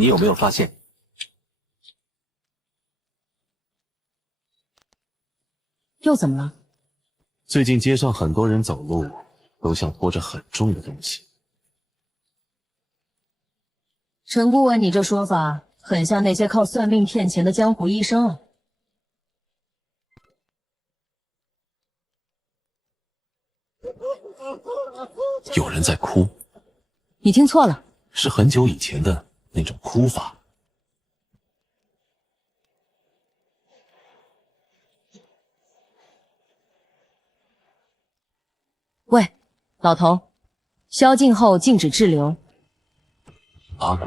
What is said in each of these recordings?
你有没有发现？又怎么了？最近街上很多人走路都像拖着很重的东西。陈顾问，你这说法很像那些靠算命骗钱的江湖医生啊。有人在哭。你听错了，是很久以前的那种哭法。喂，老头，宵禁后禁止滞留。阿古，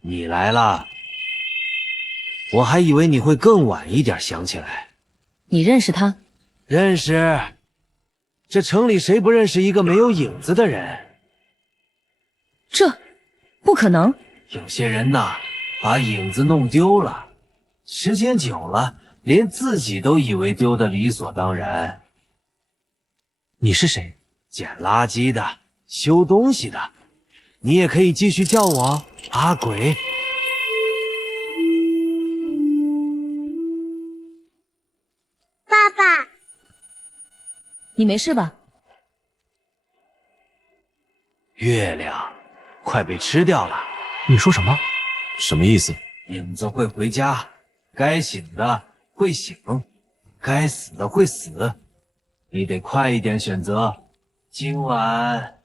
你来了，我还以为你会更晚一点想起来。你认识他？认识。这城里谁不认识一个没有影子的人？这不可能。有些人呐，把影子弄丢了，时间久了，连自己都以为丢得理所当然。你是谁？捡垃圾的，修东西的，你也可以继续叫我阿鬼。爸爸，你没事吧？月亮快被吃掉了。你说什么？什么意思？影子会回家，该醒的会醒，该死的会死，你得快一点选择。今晚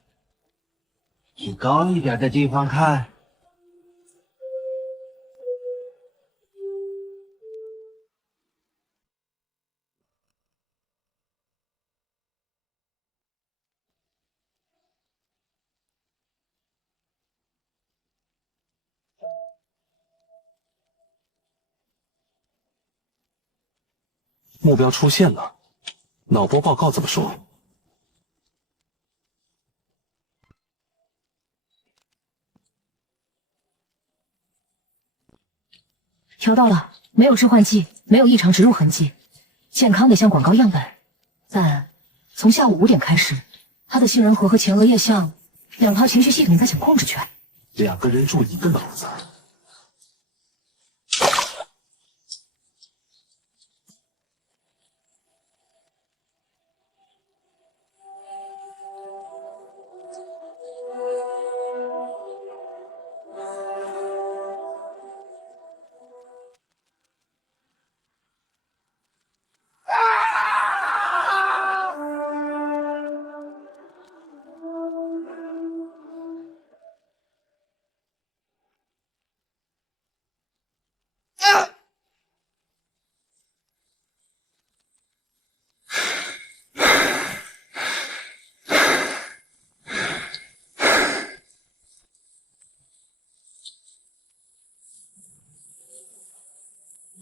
去高一点的地方看。目标出现了，脑波报告怎么说？调到了，没有置换剂，没有异常植入痕迹，健康的像广告样本。但从下午5点开始，他的杏仁核和前额叶像两套情绪系统在抢控制权。2个人住一个脑子。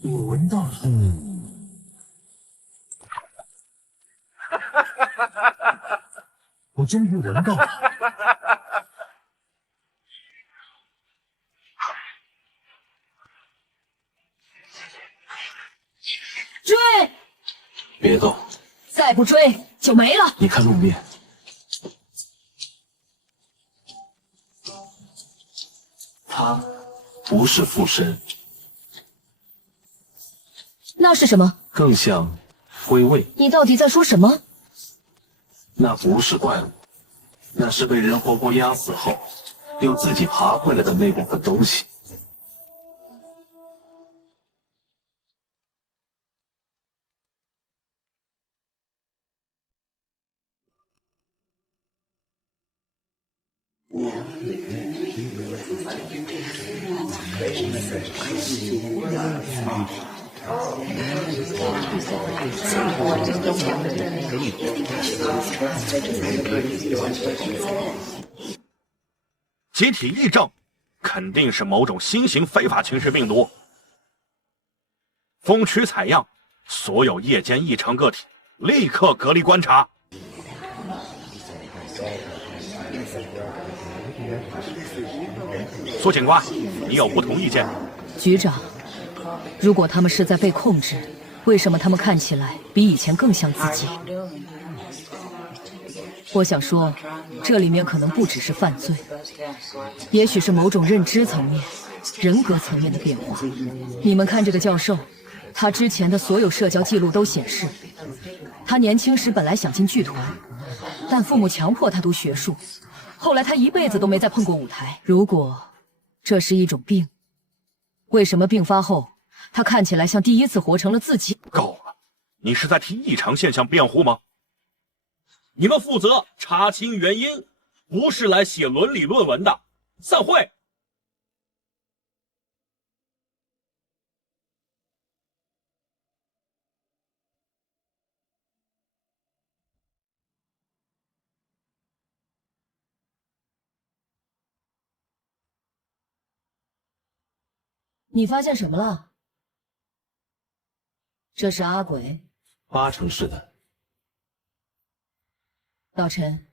我闻到了。我终于闻到了。追！别动！再不追就没了。你看路面，他不是附身，那是什么？更像归位。你到底在说什么？那不是怪物，那是被人活活压死后又自己爬回来的那部分东西。集体异症，肯定是某种新型非法情绪病毒。封区采样，所有夜间异常个体立刻隔离观察。苏警官，你有不同意见？局长，如果他们是在被控制，为什么他们看起来比以前更像自己？我想说，这里面可能不只是犯罪，也许是某种认知层面、人格层面的变化。你们看这个教授，他之前的所有社交记录都显示，他年轻时本来想进剧团，但父母强迫他读学术，后来他一辈子都没再碰过舞台。如果这是一种病，为什么病发后，他看起来像第一次活成了自己？够了，你是在替异常现象辩护吗？你们负责查清原因，不是来写伦理论文的。散会。你发现什么了？这是阿鬼。80%是的。老陈，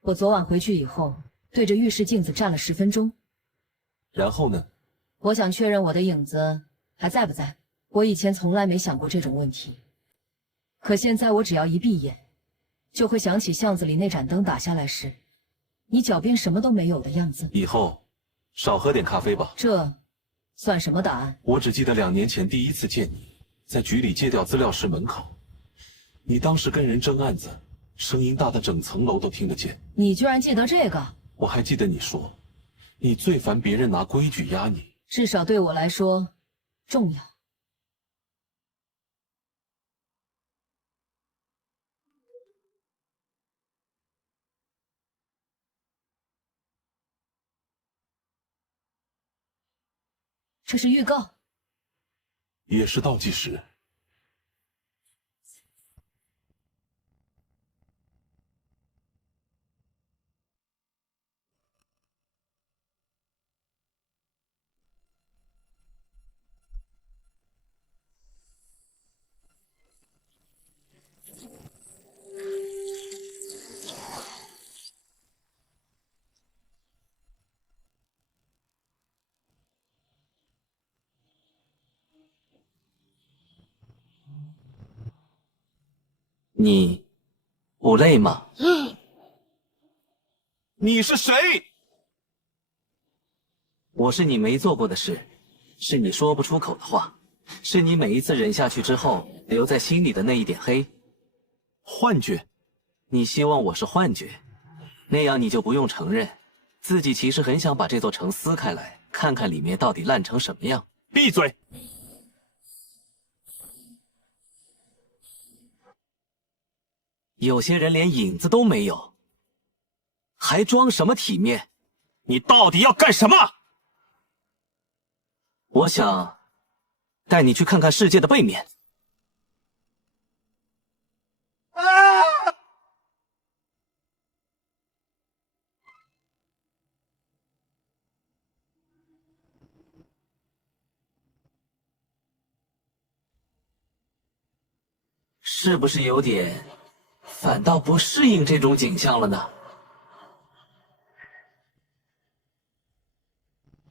我昨晚回去以后，对着浴室镜子站了10分钟。然后呢？我想确认我的影子还在不在。我以前从来没想过这种问题，可现在我只要一闭眼，就会想起巷子里那盏灯打下来时，你脚边什么都没有的样子。以后少喝点咖啡吧。这算什么答案？我只记得2年前第一次见你，在局里借调资料室门口，你当时跟人争案子，声音大的整层楼都听得见。你居然记得这个？我还记得你说，你最烦别人拿规矩压你。至少对我来说，重要。这是预告，也是倒计时。你不累吗？你是谁？我是你没做过的事，是你说不出口的话，是你每一次忍下去之后留在心里的那一点黑。幻觉？你希望我是幻觉，那样你就不用承认，自己其实很想把这座城撕开来，看看里面到底烂成什么样。闭嘴！有些人连影子都没有，还装什么体面？你到底要干什么？我想带你去看看世界的背面。是不是有点反倒不适应这种景象了呢？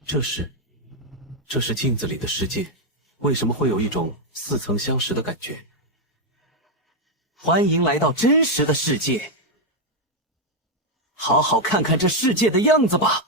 这是镜子里的世界，为什么会有一种似曾相识的感觉？欢迎来到真实的世界，好好看看这世界的样子吧。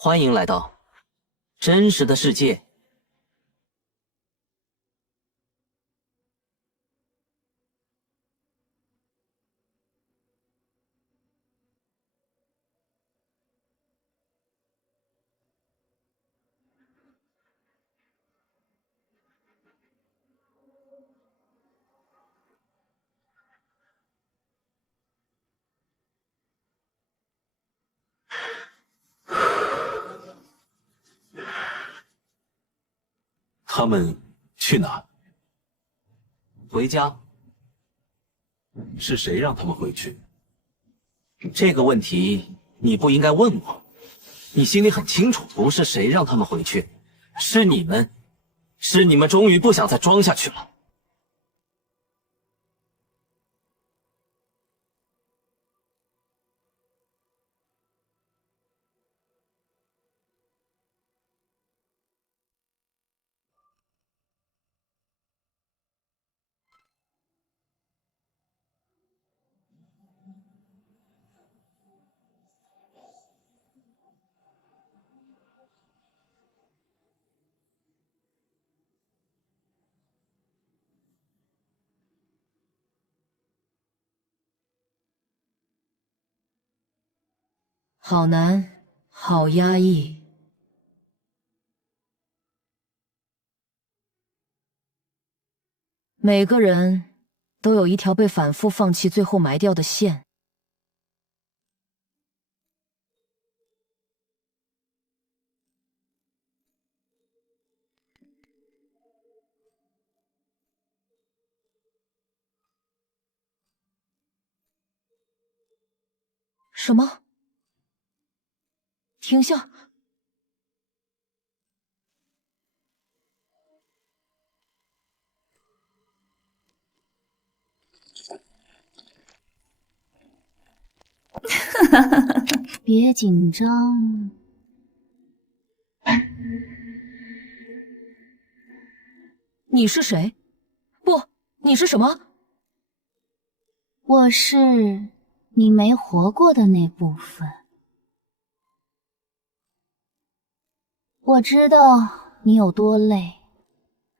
欢迎来到真实的世界。他们去哪？回家。是谁让他们回去？这个问题你不应该问我，你心里很清楚，不是谁让他们回去，是你们，是你们终于不想再装下去了。好难，好压抑。每个人都有一条被反复放弃，最后埋掉的线。什么？停下！别紧张。你是谁？不，你是什么？我是你没活过的那部分。我知道你有多累，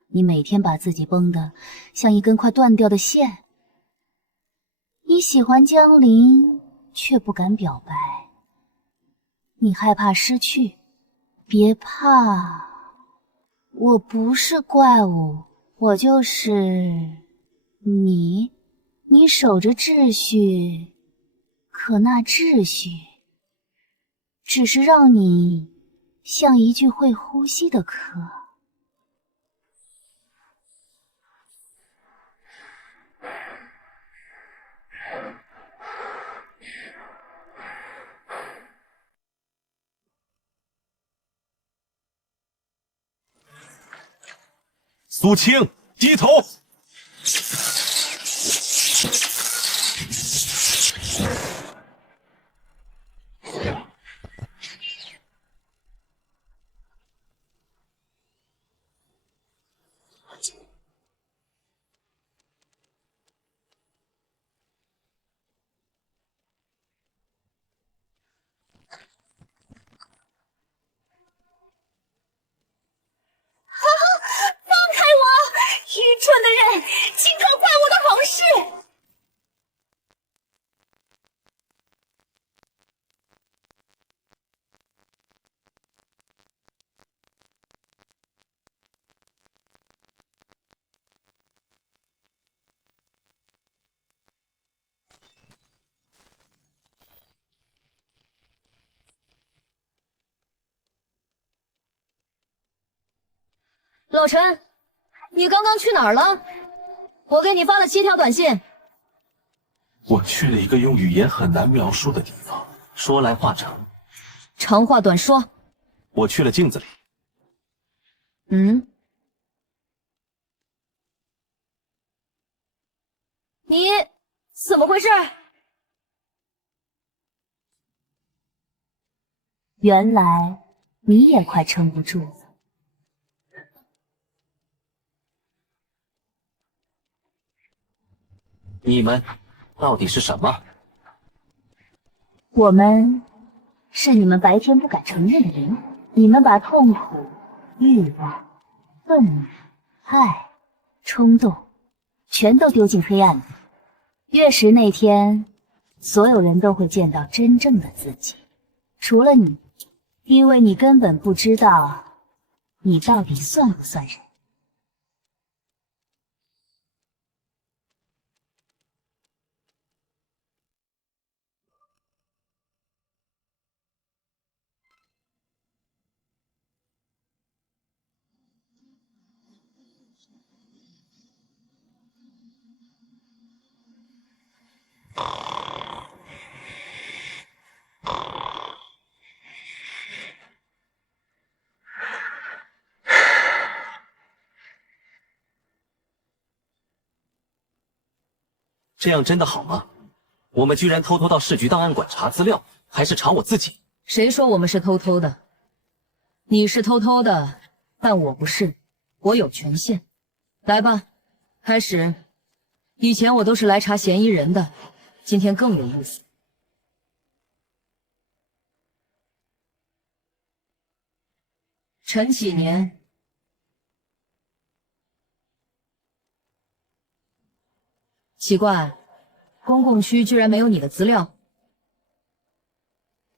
你每天把自己绷得像一根快断掉的线。你喜欢江林，却不敢表白。你害怕失去，别怕，我不是怪物，我就是你。你守着秩序，可那秩序只是让你像一具会呼吸的壳。苏青，低头。愚蠢的人，竟可坏我的好事！老陈，你刚刚去哪儿了？我给你发了7条短信。我去了一个用语言很难描述的地方。说来话长，长话短说。我去了镜子里。嗯？你怎么回事？原来你也快撑不住了。你们到底是什么？我们是你们白天不敢承认的灵魂，你们把痛苦、欲望、愤怒、爱、冲动全都丢进黑暗里。月食那天，所有人都会见到真正的自己，除了你，因为你根本不知道你到底算不算人。这样真的好吗？我们居然偷偷到市局档案馆查资料，还是查我自己？谁说我们是偷偷的？你是偷偷的，但我不是，我有权限。来吧，开始。以前我都是来查嫌疑人的，今天更有意思。陈启年，奇怪，公共区居然没有你的资料。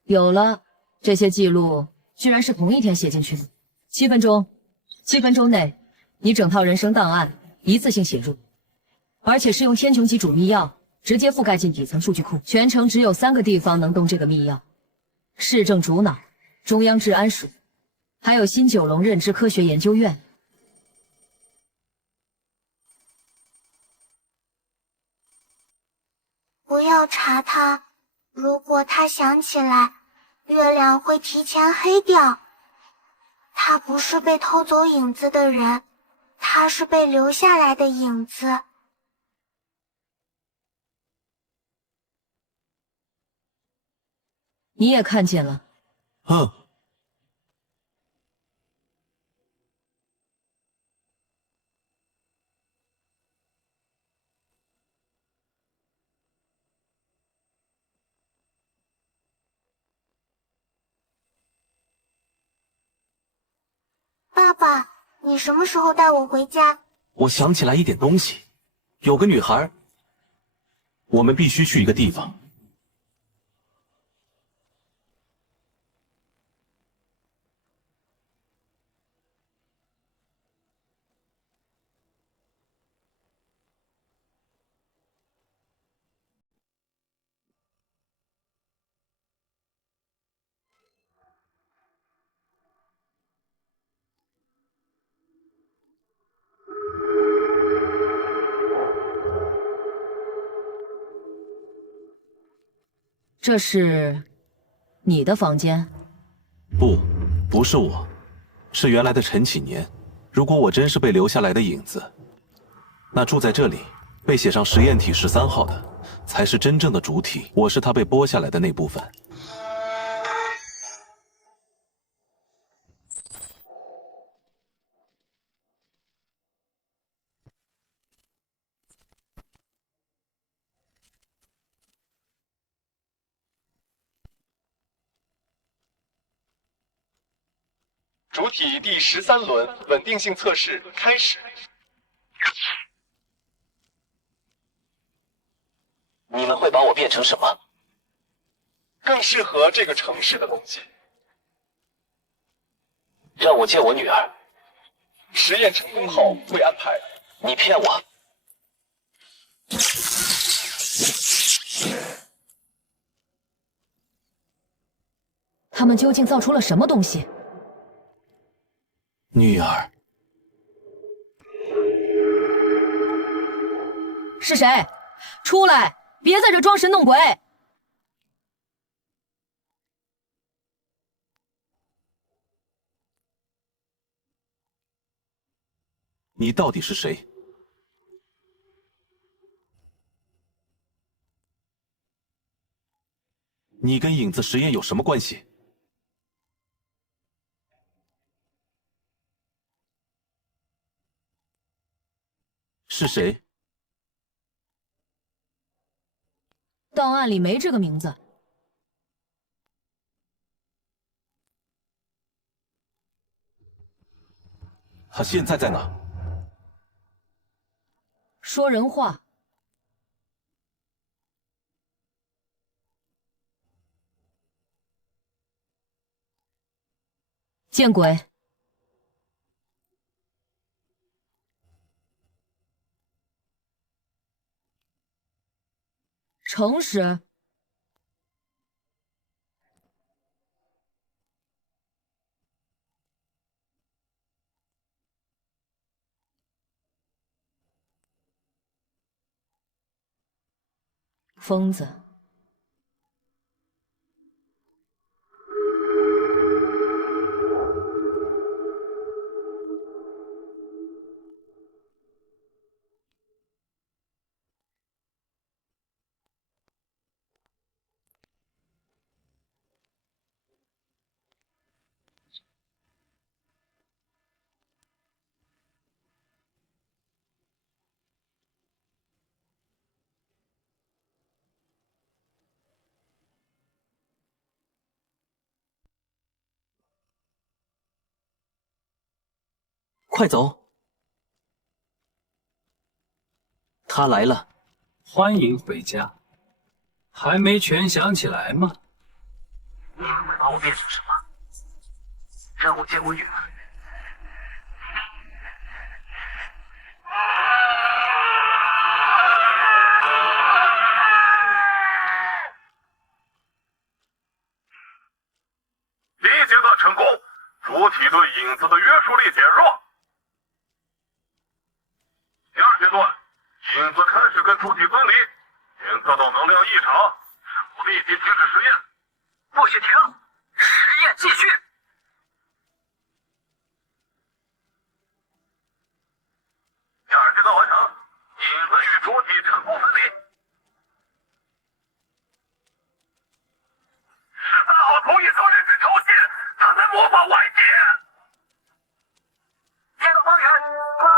有了，这些记录居然是同一天写进去的。7分钟，7分钟内，你整套人生档案一次性写入，而且是用天穹级主密钥直接覆盖进底层数据库。全城只有3个地方能动这个密钥：市政主脑、中央治安署，还有新九龙认知科学研究院。不要查他，如果他想起来，月亮会提前黑掉。他不是被偷走影子的人，他是被留下来的影子。你也看见了。爸爸，你什么时候带我回家？我想起来一点东西，有个女孩。我们必须去一个地方。这是你的房间？不是我，是原来的陈启年。如果我真是被留下来的影子，那住在这里被写上实验体13号的，才是真正的主体。我是他被剥下来的那部分。主体第13轮稳定性测试开始。你们会把我变成什么？更适合这个城市的东西。让我见我女儿。实验成功后会安排。你骗我！他们究竟造出了什么东西？女儿，是谁？出来！别在这装神弄鬼！你到底是谁？你跟影子实验有什么关系？是谁？档案里没这个名字。他现在在哪？说人话。见鬼！诚实。疯子。快走！他来了。欢迎回家。还没全想起来吗？你以为会把我变成什么？让我见过月亮。第一阶段成功，主体对影子的约束力减弱。第二阶段，影子开始跟主体分离，检测到能量异常，是否立即停止实验？不许停！实验继续。第二阶段完成，影子与主体成功分离。18号同意做认知抽血，他在模仿外界。接个方圆，快！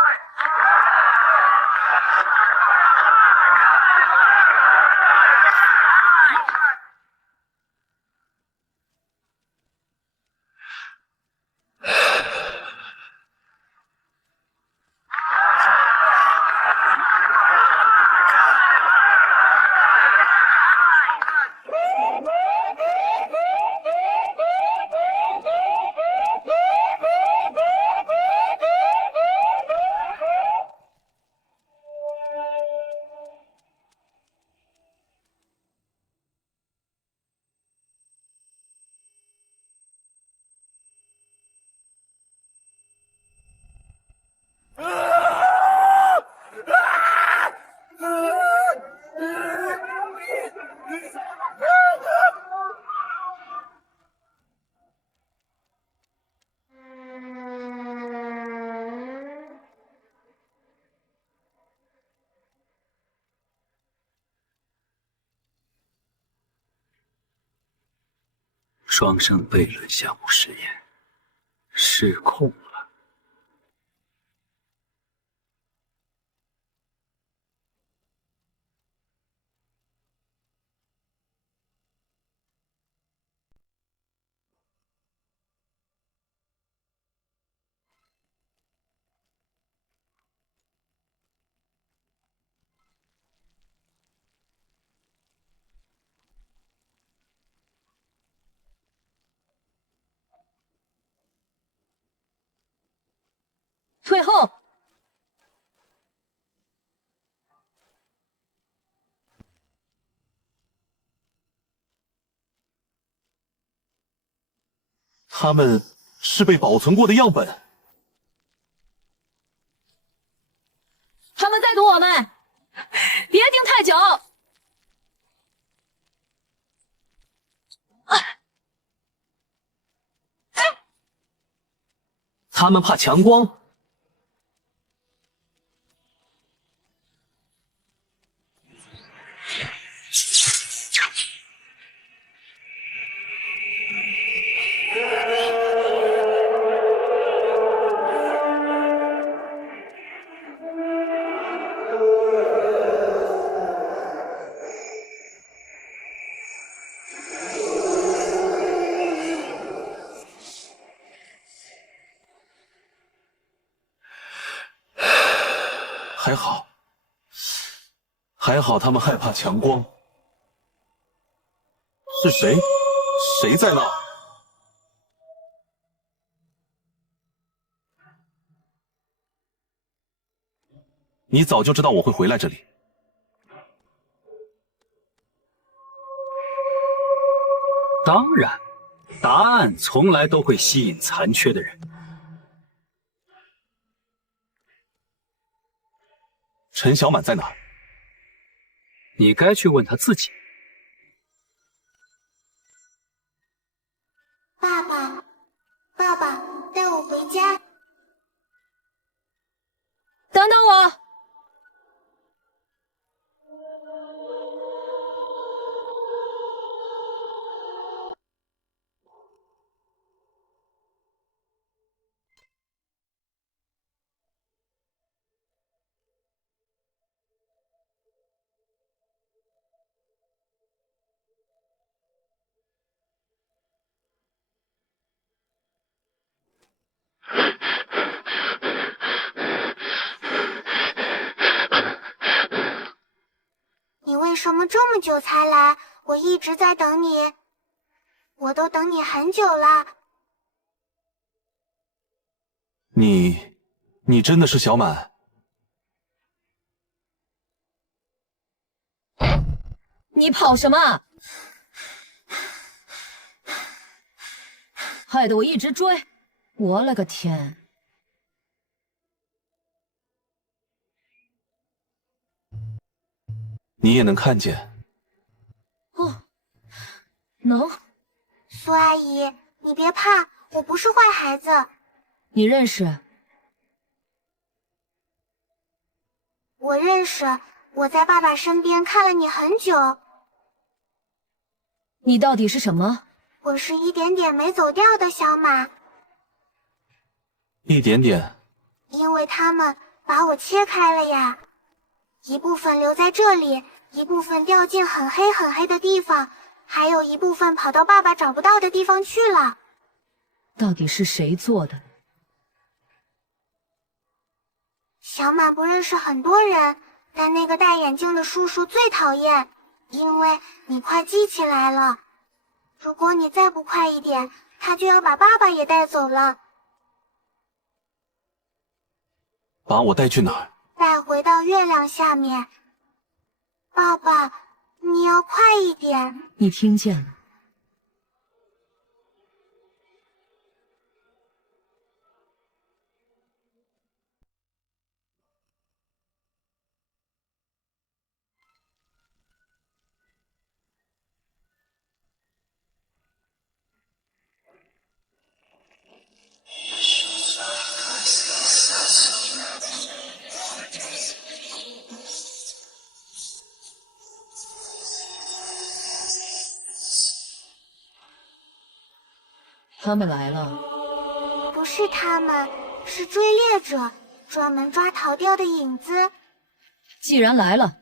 双生悖论项目实验失控了。退后！他们是被保存过的样本。他们在堵我们，别盯太久。他们怕强光。还好，还好，他们害怕强光。是谁？谁在那？你早就知道我会回来这里。当然，答案从来都会吸引残缺的人。陈小满在哪？你该去问他自己。爸爸，爸爸，带我回家。等等我！为什么这么久才来？我一直在等你，我都等你很久了。你真的是小满？你跑什么？害得我一直追，我勒个天！你也能看见？哦，能。苏阿姨，你别怕，我不是坏孩子。你认识？我认识，我在爸爸身边看了你很久。你到底是什么？我是一点点没走掉的小马。一点点？因为他们把我切开了呀，一部分留在这里，一部分掉进很黑很黑的地方，还有一部分跑到爸爸找不到的地方去了。到底是谁做的？小马不认识很多人，但那个戴眼镜的叔叔最讨厌，因为你快记起来了。如果你再不快一点，他就要把爸爸也带走了。把我带去哪儿？带回到月亮下面。爸爸，你要快一点。你听见了？他们来了。不是他们，是追猎者，专门抓逃掉的影子。既然来了，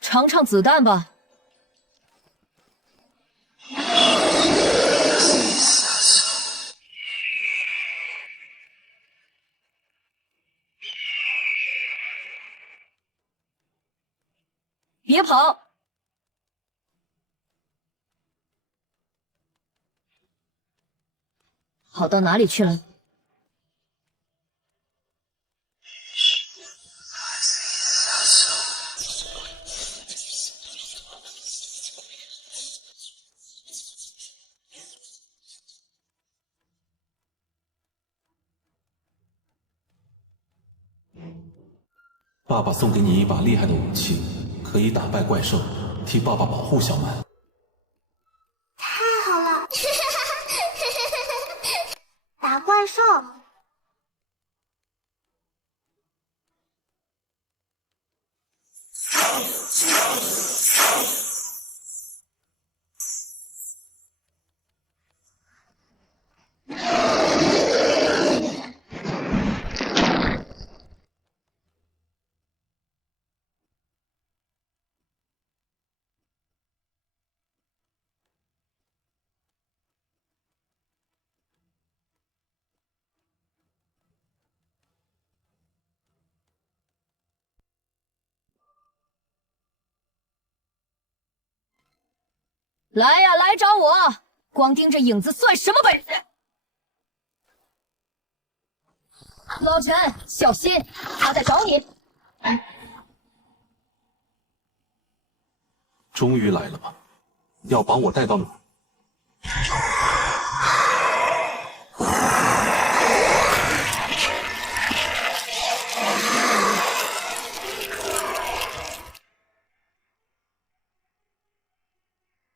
尝尝子弹吧。别跑！跑到哪里去了？爸爸送给你一把厉害的武器，可以打败怪兽，替爸爸保护小满。太好了！打怪兽。来呀，来找我！光盯着影子算什么本事？老陈，小心，他在找你！终于来了吗？要把我带到哪儿？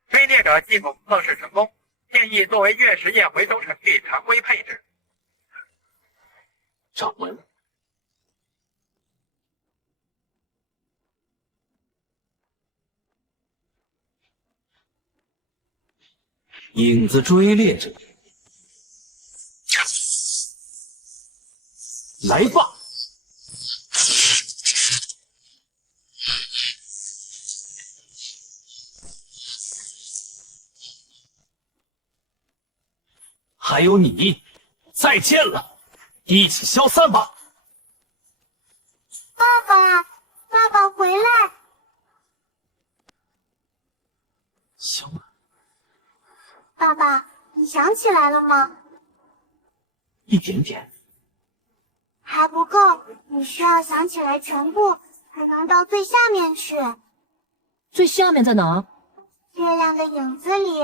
追猎者系统测试成功，建议作为月实验回收程序常规配置。掌门，影子追猎者，来吧！还有你，再见了，一起消散吧！爸爸，爸爸回来！爸爸，你想起来了吗？一点点。还不够，你需要想起来全部，才能到最下面去。最下面在哪儿？月亮的影子里。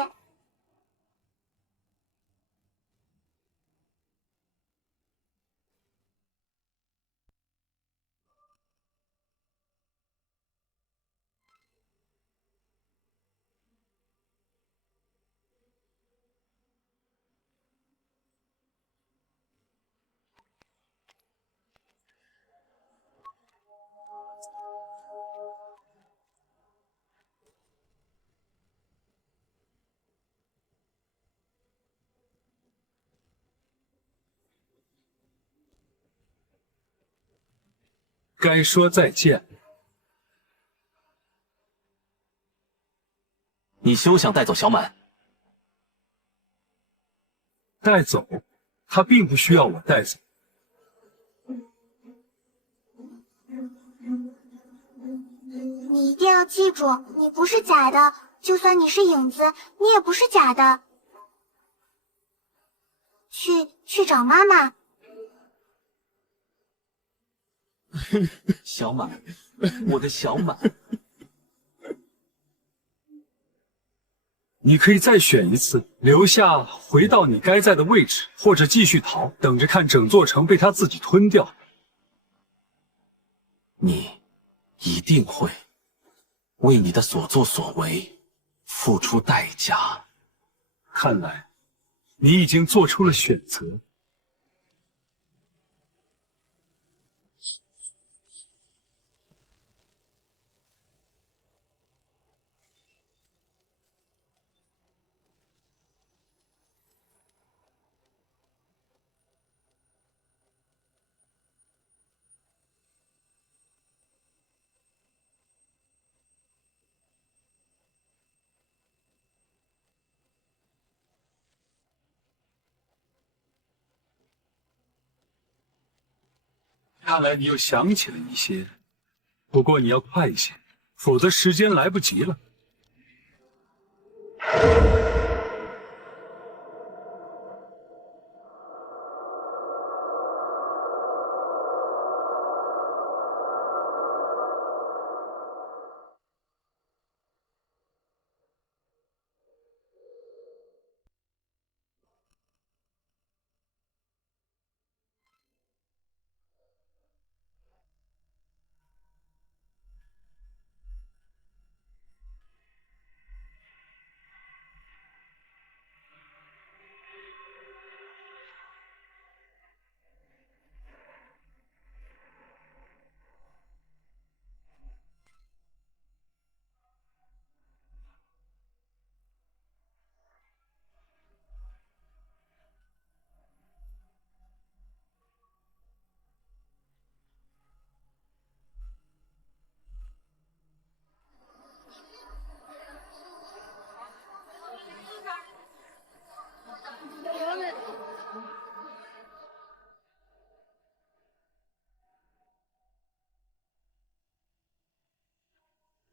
该说再见。你休想带走小满。带走？他并不需要我带走。你一定要记住，你不是假的，就算你是影子，你也不是假的。去找妈妈。小满，我的小满。你可以再选一次，留下回到你该在的位置，或者继续逃，等着看整座城被他自己吞掉。你一定会为你的所作所为付出代价。看来你已经做出了选择。看来你又想起了一些，不过你要快一些，否则时间来不及了。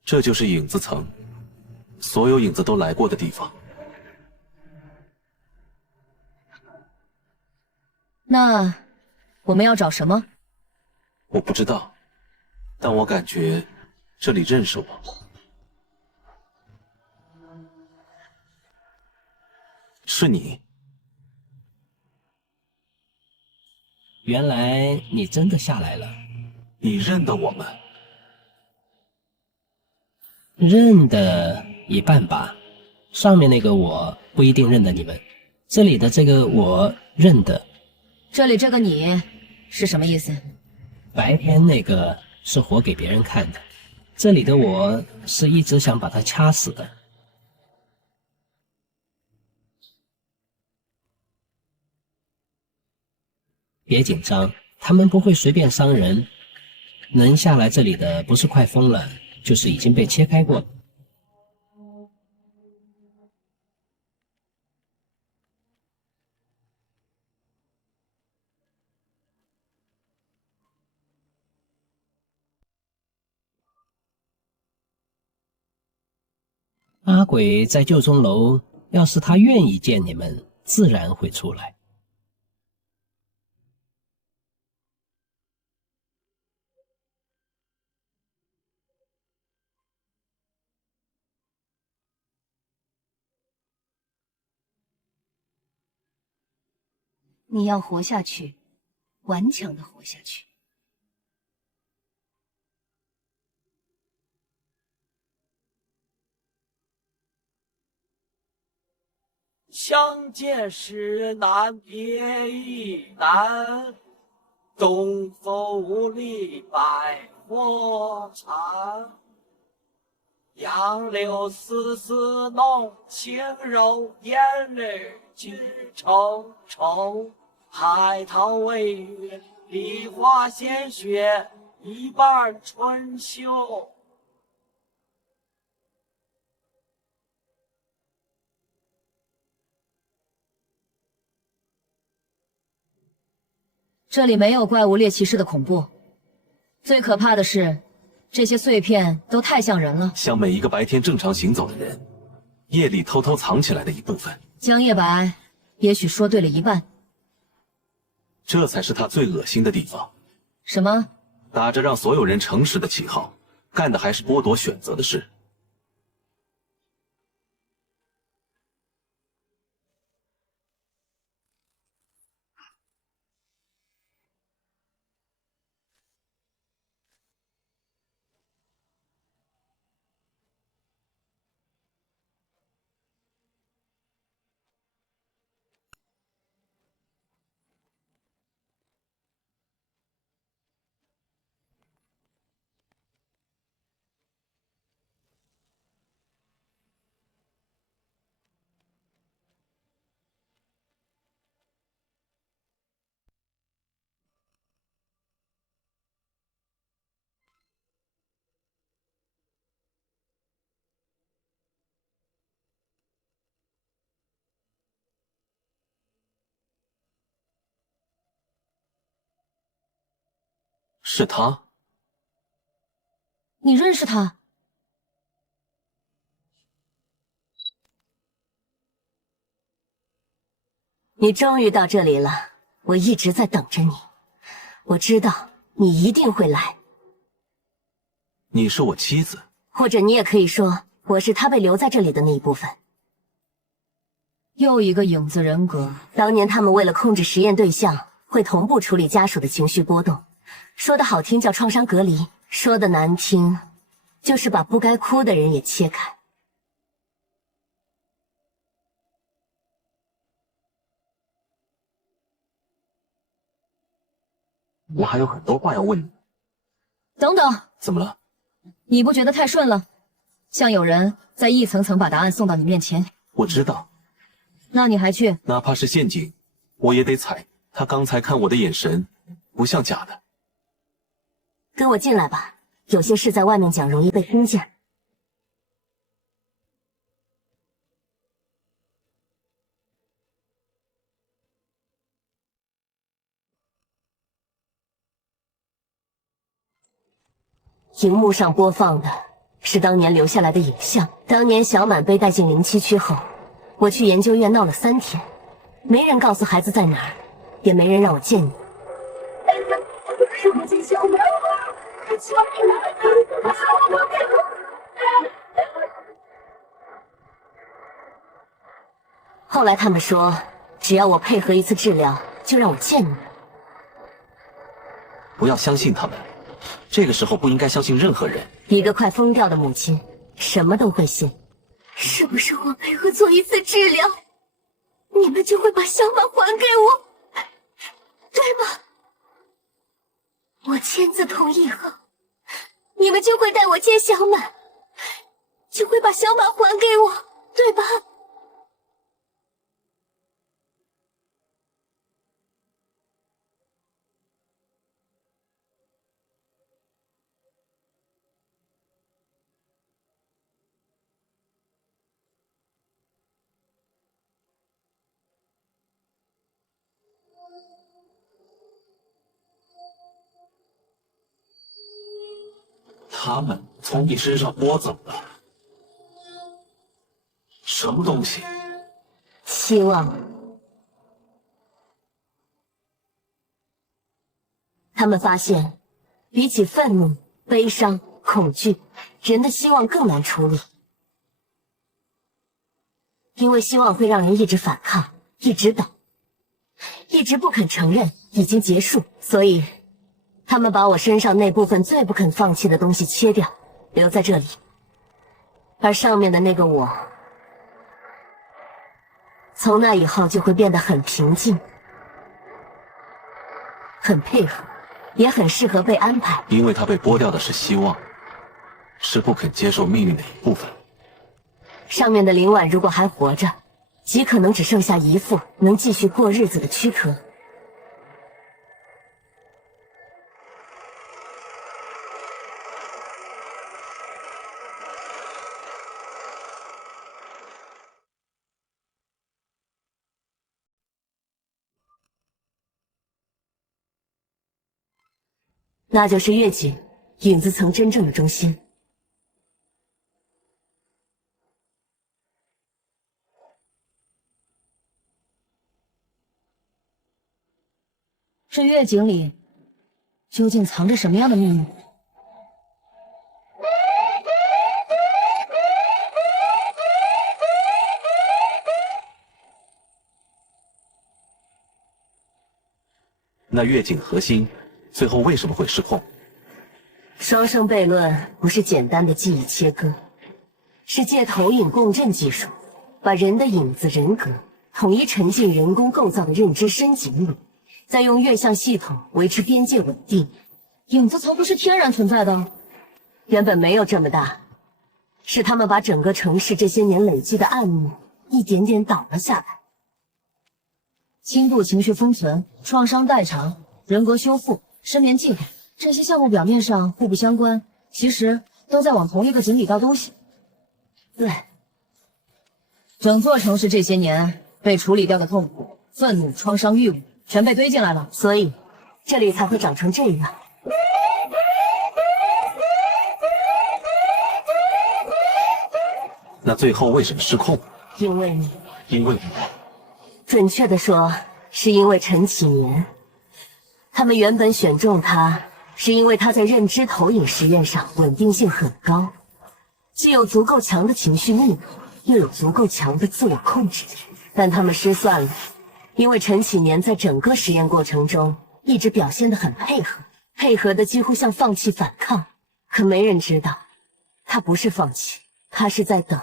这就是影子层，所有影子都来过的地方。那我们要找什么？我不知道，但我感觉这里认识我。是你。原来你真的下来了。你认得我们？认得一半吧，上面那个我不一定认得你们，这里的这个我认得。这里这个你是什么意思？白天那个是活给别人看的，这里的我是一直想把他掐死的。别紧张，他们不会随便伤人，能下来这里的不是快疯了，就是已经被切开过。阿鬼在旧钟楼要是他愿意见你们，自然会出来。你要活下去，顽强的活下去。相见时难别亦难，东风无力百货残。杨柳丝丝弄轻柔，眼泪俱成愁。海棠未雨，梨花鲜血，一半春秋。这里没有怪物猎奇式的恐怖，最可怕的是，这些碎片都太像人了，像每一个白天正常行走的人，夜里偷偷藏起来的一部分。江夜白也许说对了一半。这才是他最恶心的地方。什么？打着让所有人诚实的旗号，干的还是剥夺选择的事。是他？你认识他？你终于到这里了，我一直在等着你。我知道你一定会来。你是我妻子，或者你也可以说，我是他被留在这里的那一部分。又一个影子人格。当年他们为了控制实验对象，会同步处理家属的情绪波动。说的好听叫创伤隔离，说的难听，就是把不该哭的人也切开。我还有很多话要问你。等等，怎么了？你不觉得太顺了？像有人在一层层把答案送到你面前。我知道。那你还去？哪怕是陷阱，我也得踩。他刚才看我的眼神，不像假的。跟我进来吧，有些事在外面讲容易被听见。荧幕上播放的是当年留下来的影像。当年小满被带进07区后，我去研究院闹了3天，没人告诉孩子在哪儿，也没人让我见你。后来他们说，只要我配合一次治疗，就让我见你。不要相信他们，这个时候不应该相信任何人。一个快疯掉的母亲，什么都会信。是不是我配合做一次治疗，你们就会把小满还给我，对吗？我签字同意后，你们就会带我见小满，就会把小满还给我，对吧？他们从你身上摸走了什么东西？希望。他们发现，比起愤怒、悲伤、恐惧，人的希望更难处理。因为希望会让人一直反抗，一直等，一直不肯承认已经结束，所以他们把我身上那部分最不肯放弃的东西切掉，留在这里。而上面的那个我，从那以后就会变得很平静，很配合，也很适合被安排。因为他被剥掉的是希望，是不肯接受命运的一部分。上面的林婉如果还活着，极可能只剩下一副能继续过日子的躯壳。那就是月景影子层真正的中心。这月景里究竟藏着什么样的秘密？那月景核心最后为什么会失控？双生悖论不是简单的记忆切割，是借投影共振技术，把人的影子人格统一沉进人工构造的认知深井里，再用月相系统维持边界稳定。影子层不是天然存在的，原本没有这么大，是他们把整个城市这些年累积的暗幕一点点倒了下来。轻度情绪封存、创伤代偿、人格修复、失眠计划，这些项目表面上互不相关，其实都在往同一个井里倒东西。对，整座城市这些年被处理掉的痛苦、愤怒、创伤、欲望全被堆进来了，所以这里才会长成这样。那最后为什么失控？因为你，因为准确的说，是因为陈启年。他们原本选中他，是因为他在认知投影实验上稳定性很高，既有足够强的情绪密度，又有足够强的自我控制。但他们失算了，因为陈启年在整个实验过程中一直表现得很配合，配合的几乎像放弃反抗。可没人知道，他不是放弃，他是在等。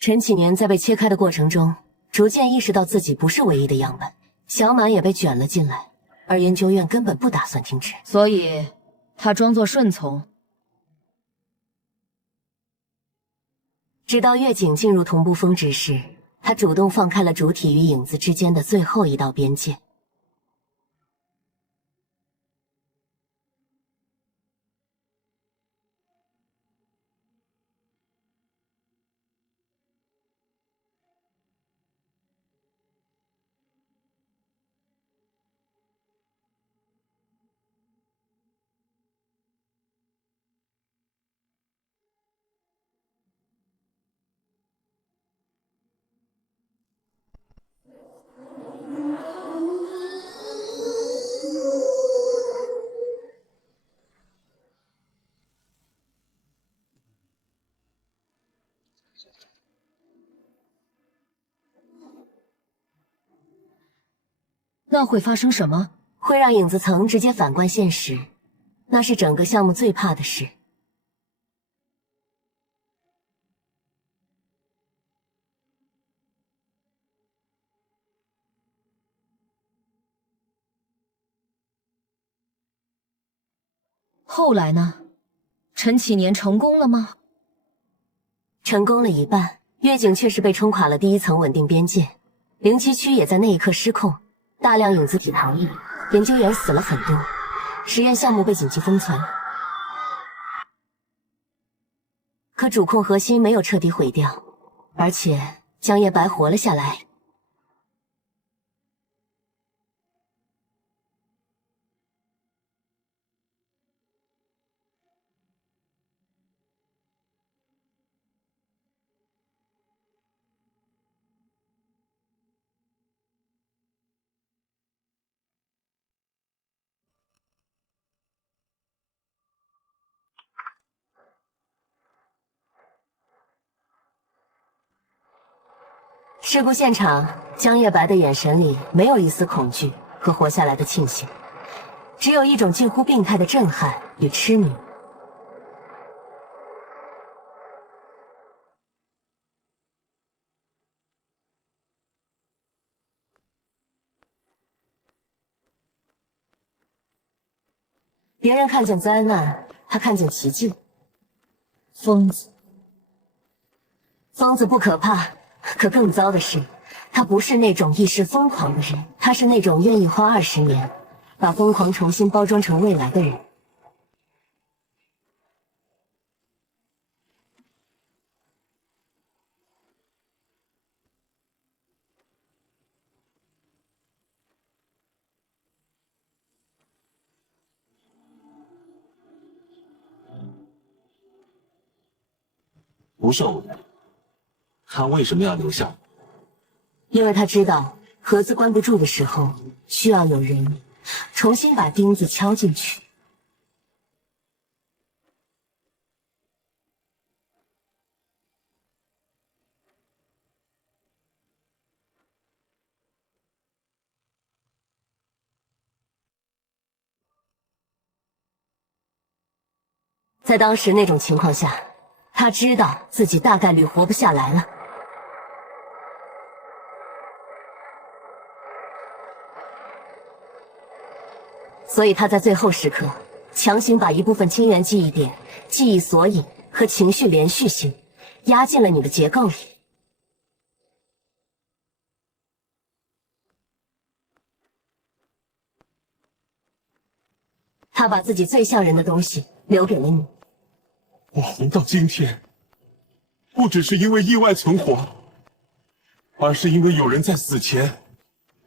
陈启年在被切开的过程中，逐渐意识到自己不是唯一的样本，小满也被卷了进来，而研究院根本不打算停止，所以他装作顺从。直到月景进入同步峰值时，他主动放开了主体与影子之间的最后一道边界。那会发生什么？会让影子层直接反观现实，那是整个项目最怕的事。后来呢？陈启年成功了吗？成功了一半，月景确实被冲垮了第一层稳定边界，灵栖区也在那一刻失控，大量影子体逃逸，研究员死了很多，实验项目被紧急封存。可主控核心没有彻底毁掉，而且江夜白活了下来。事故现场，江夜白的眼神里没有一丝恐惧和活下来的庆幸，只有一种近乎病态的震撼与痴迷。别人看见灾难，他看见奇迹。疯子，疯子不可怕，可更糟的是，他不是那种一时疯狂的人，他是那种愿意花20年，把疯狂重新包装成未来的人。不是偶然，他为什么要留下？因为他知道盒子关不住的时候，需要有人重新把钉子敲进去。在当时那种情况下，他知道自己大概率活不下来了。所以他在最后时刻强行把一部分亲缘记忆点、记忆索引和情绪连续性压进了你的结构里。他把自己最像人的东西留给了你。我活到今天，不只是因为意外存活，而是因为有人在死前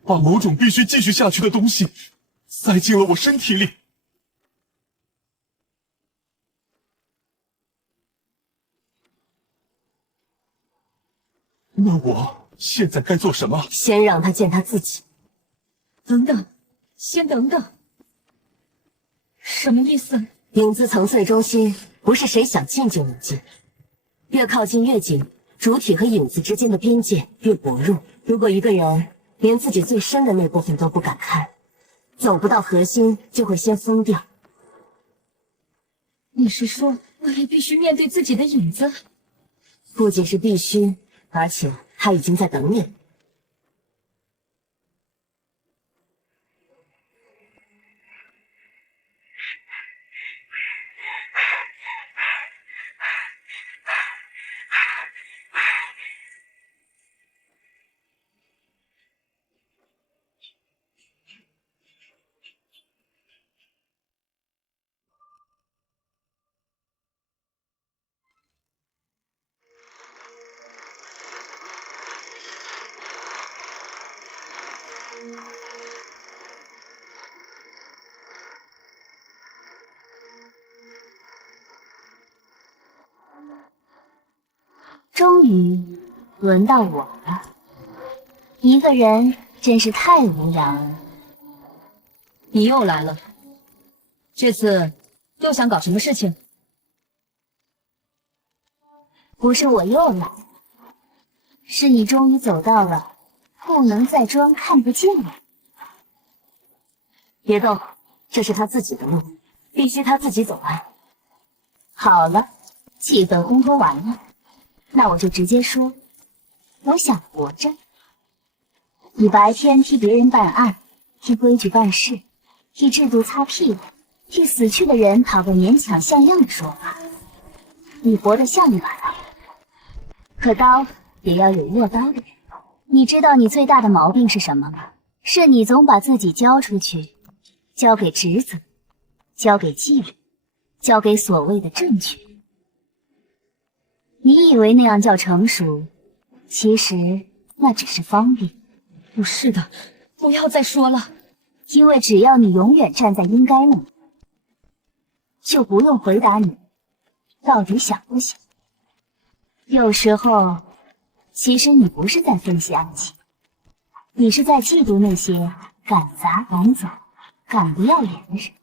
把某种必须继续下去的东西塞进了我身体里。那我现在该做什么？先让他见他自己。等等，先等等。什么意思？影子层最中心不是谁想进就能进，越靠近越紧，主体和影子之间的边界越薄弱。如果一个人连自己最深的那部分都不敢看，走不到核心就会先疯掉。你是说我也必须面对自己的影子？不仅是必须，而且他已经在等你。终于轮到我了。一个人真是太无聊了。你又来了，这次又想搞什么事情？不是我又来，是你终于走到了不能再装看不见了。别动，这是他自己的路，必须他自己走完。好了，气氛烘托完了，那我就直接说，我想活着。你白天替别人办案，替规矩办事，替制度擦屁股，替死去的人讨个勉强像样的说法，你活得像一把刀，可刀也要有握刀的人。你知道你最大的毛病是什么吗？是你总把自己交出去，交给职责，交给纪律，交给所谓的正确。你以为那样叫成熟，其实那只是方便。不是的，不要再说了。因为只要你永远站在应该那里，就不用回答你到底想不想。有时候，其实你不是在分析爱情，你是在嫉妒那些敢砸敢走、敢不要脸的人。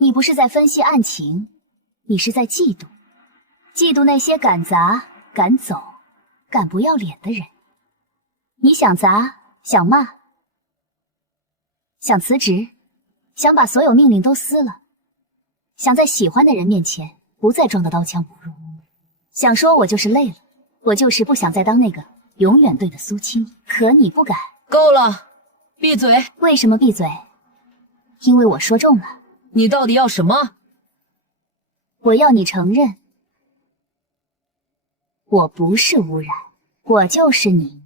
你不是在分析案情，你是在嫉妒，嫉妒那些敢砸、敢走、敢不要脸的人。你想砸，想骂，想辞职，想把所有命令都撕了，想在喜欢的人面前不再装得刀枪不入，想说我就是累了，我就是不想再当那个永远对的苏青，可你不敢。够了，闭嘴！为什么闭嘴？因为我说中了。你到底要什么？我要你承认，我不是污染，我就是你。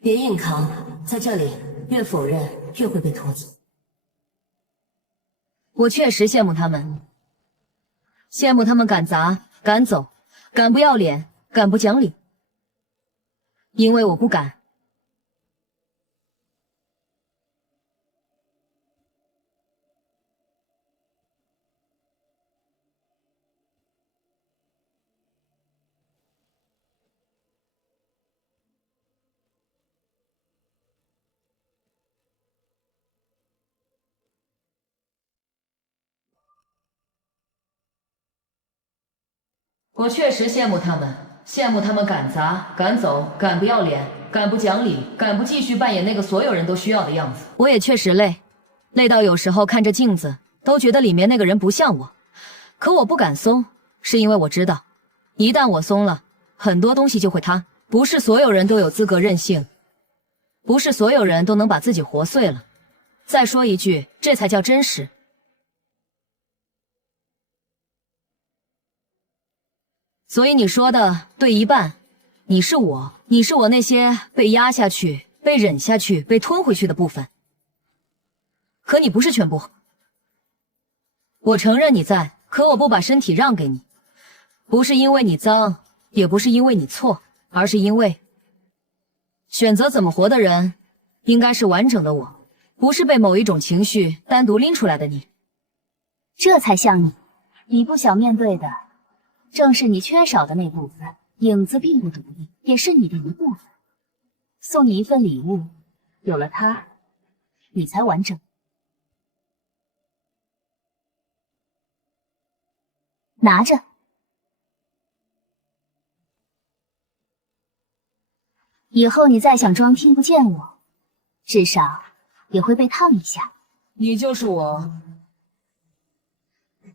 别硬扛，在这里越否认越会被拖走。我确实羡慕他们，羡慕他们敢砸、敢走、敢不要脸、敢不讲理，因为我不敢。我确实羡慕他们，羡慕他们敢砸、敢走、敢不要脸、敢不讲理、敢不继续扮演那个所有人都需要的样子。我也确实累，累到有时候看着镜子都觉得里面那个人不像我。可我不敢松，是因为我知道，一旦我松了，很多东西就会塌。不是所有人都有资格任性，不是所有人都能把自己活碎了。再说一句，这才叫真实。所以你说的对一半，你是我那些被压下去、被忍下去、被吞回去的部分。可你不是全部。我承认你在，可我不把身体让给你，不是因为你脏，也不是因为你错，而是因为选择怎么活的人，应该是完整的我，不是被某一种情绪单独拎出来的你。这才像你，你不想面对的正是你缺少的那部分。影子并不独立，也是你的一部分。送你一份礼物，有了它，你才完整。拿着。以后你再想装听不见我，至少也会被烫一下。你就是我，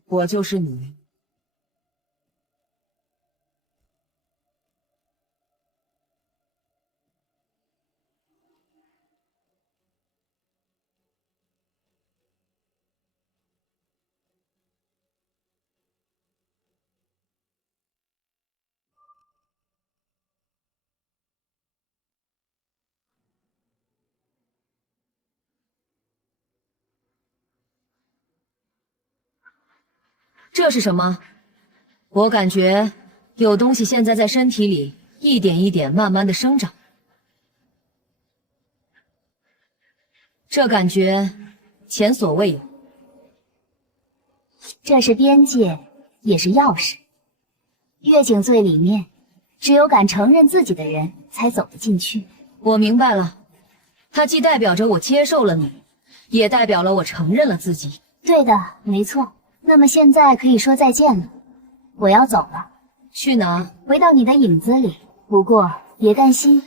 我就是你。这是什么？我感觉有东西现在在身体里一点一点慢慢的生长，这感觉前所未有。这是边界，也是钥匙。越境最里面，只有敢承认自己的人才走得进去。我明白了，它既代表着我接受了你，也代表了我承认了自己。对的，没错。那么现在可以说再见了，我要走了。去哪？回到你的影子里。不过别担心，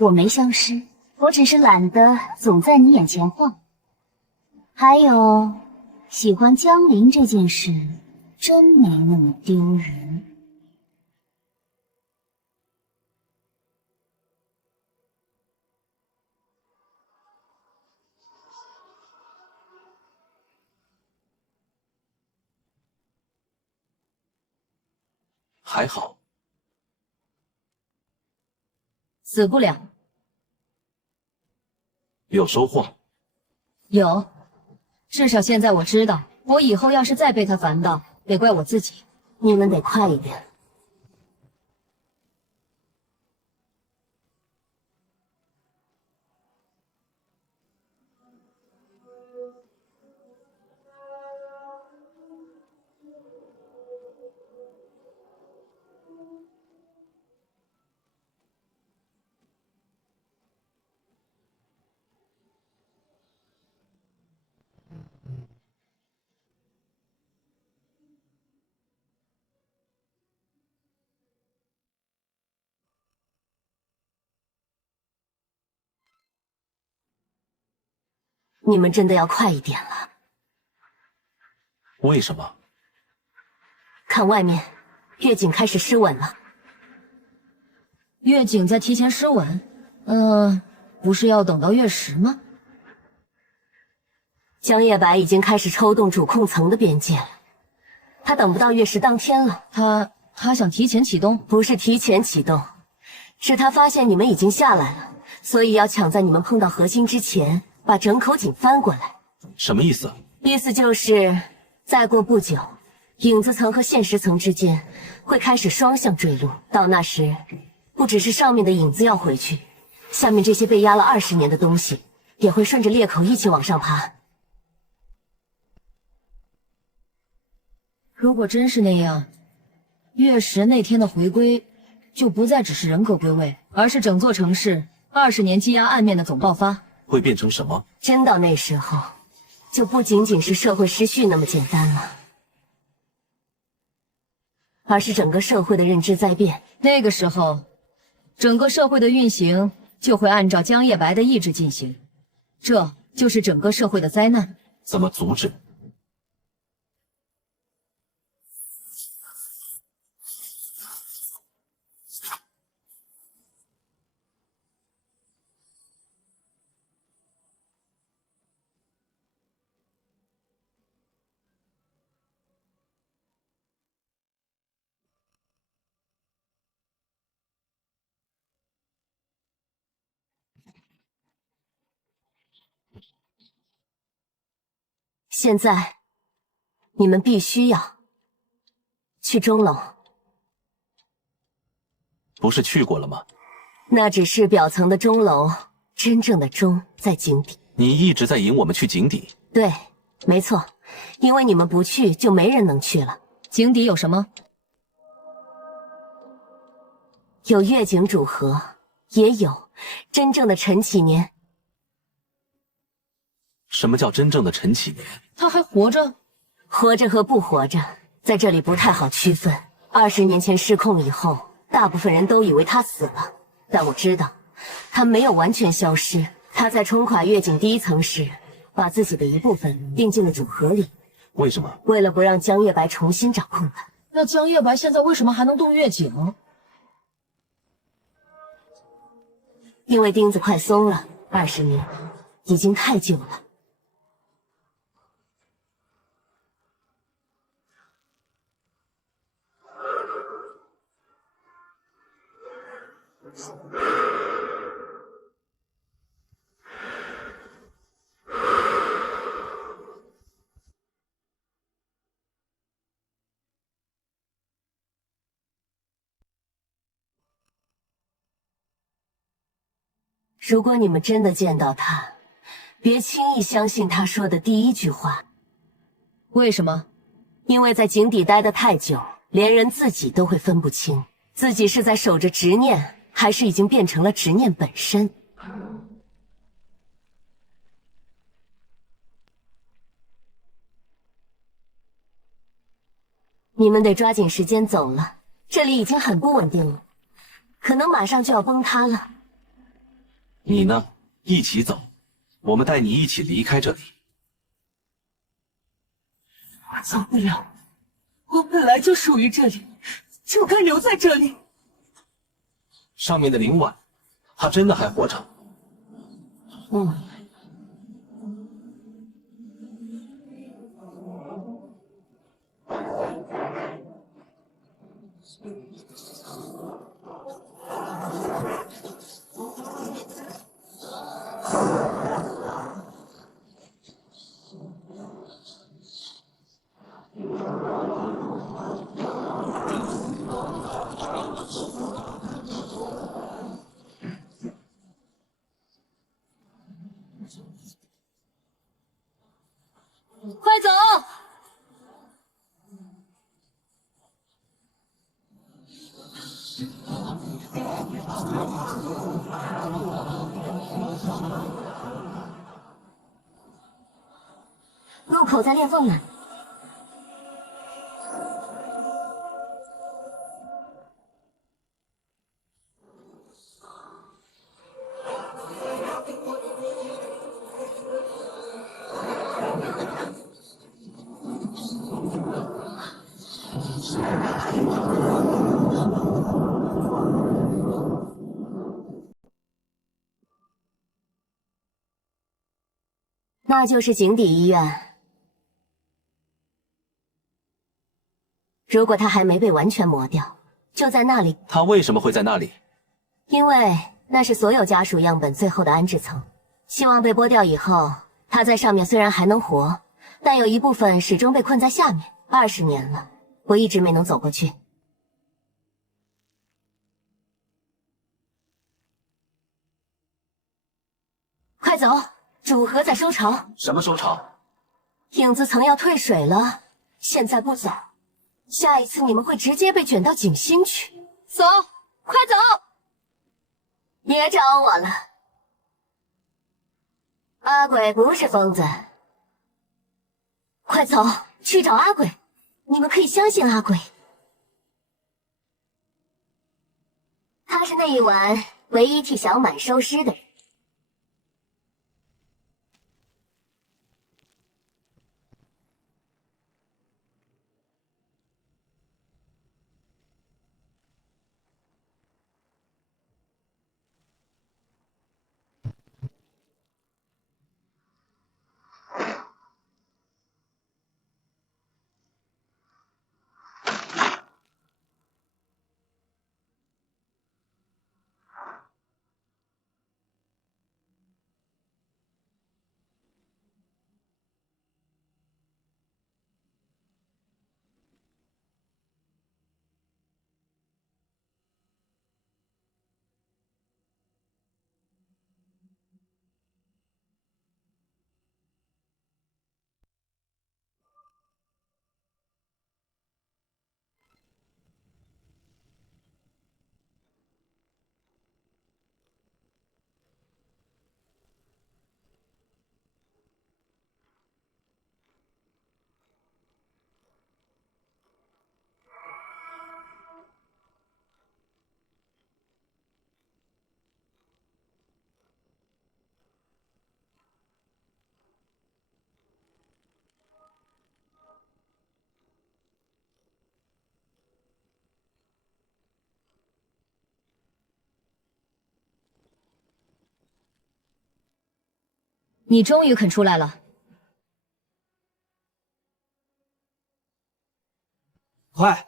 我没消失，我只是懒得总在你眼前晃。还有，喜欢江林这件事，真没那么丢人。还好，死不了。有收获。有，至少现在我知道，我以后要是再被他烦到，得怪我自己。你们得快一点。你们真的要快一点了。为什么？看外面，月景开始失稳了。月景在提前失稳？不是要等到月食吗？江夜白已经开始抽动主控层的边界了，他等不到月食当天了。他想提前启动？不是提前启动，是他发现你们已经下来了，所以要抢在你们碰到核心之前，把整口井翻过来。什么意思？意思就是，再过不久，影子层和现实层之间会开始双向坠落。到那时，不只是上面的影子要回去，下面这些被压了20年的东西也会顺着裂口一起往上爬。如果真是那样，月食那天的回归就不再只是人格归位，而是整座城市20年积压暗面的总爆发。会变成什么？真到那时候，就不仅仅是社会失序那么简单了，而是整个社会的认知在变。那个时候，整个社会的运行就会按照江夜白的意志进行，这就是整个社会的灾难。怎么阻止？现在，你们必须要去钟楼。不是去过了吗？那只是表层的钟楼，真正的钟在井底。你一直在引我们去井底。对，没错，因为你们不去，就没人能去了。井底有什么？有月景主核，也有真正的陈启年。什么叫真正的陈启年？他还活着？活着和不活着，在这里不太好区分。20年前失控以后，大部分人都以为他死了，但我知道，他没有完全消失。他在冲垮月景第一层时，把自己的一部分并进了主核里。为什么？为了不让江夜白重新掌控他。那江夜白现在为什么还能动月景？因为钉子快松了，20年已经太久了。如果你们真的见到他，别轻易相信他说的第一句话。为什么？因为在井底待得太久，连人自己都会分不清，自己是在守着执念，还是已经变成了执念本身。你们得抓紧时间走了，这里已经很不稳定了，可能马上就要崩塌了。你呢？一起走，我们带你一起离开这里。我走不了，我本来就属于这里，就该留在这里。上面的凌婉，她真的还活着？快走！入口在裂缝那里。那就是井底医院。如果他还没被完全磨掉，就在那里。他为什么会在那里？因为那是所有家属样本最后的安置层。希望被剥掉以后，他在上面虽然还能活，但有一部分始终被困在下面。20年了，我一直没能走过去。快走，主河在收潮。什么收潮？影子层要退水了，现在不走，下一次你们会直接被卷到井心去。走，快走！别找我了，阿鬼不是疯子。快走，去找阿鬼，你们可以相信阿鬼，他是那一晚唯一替小满收尸的人。你终于肯出来了。快！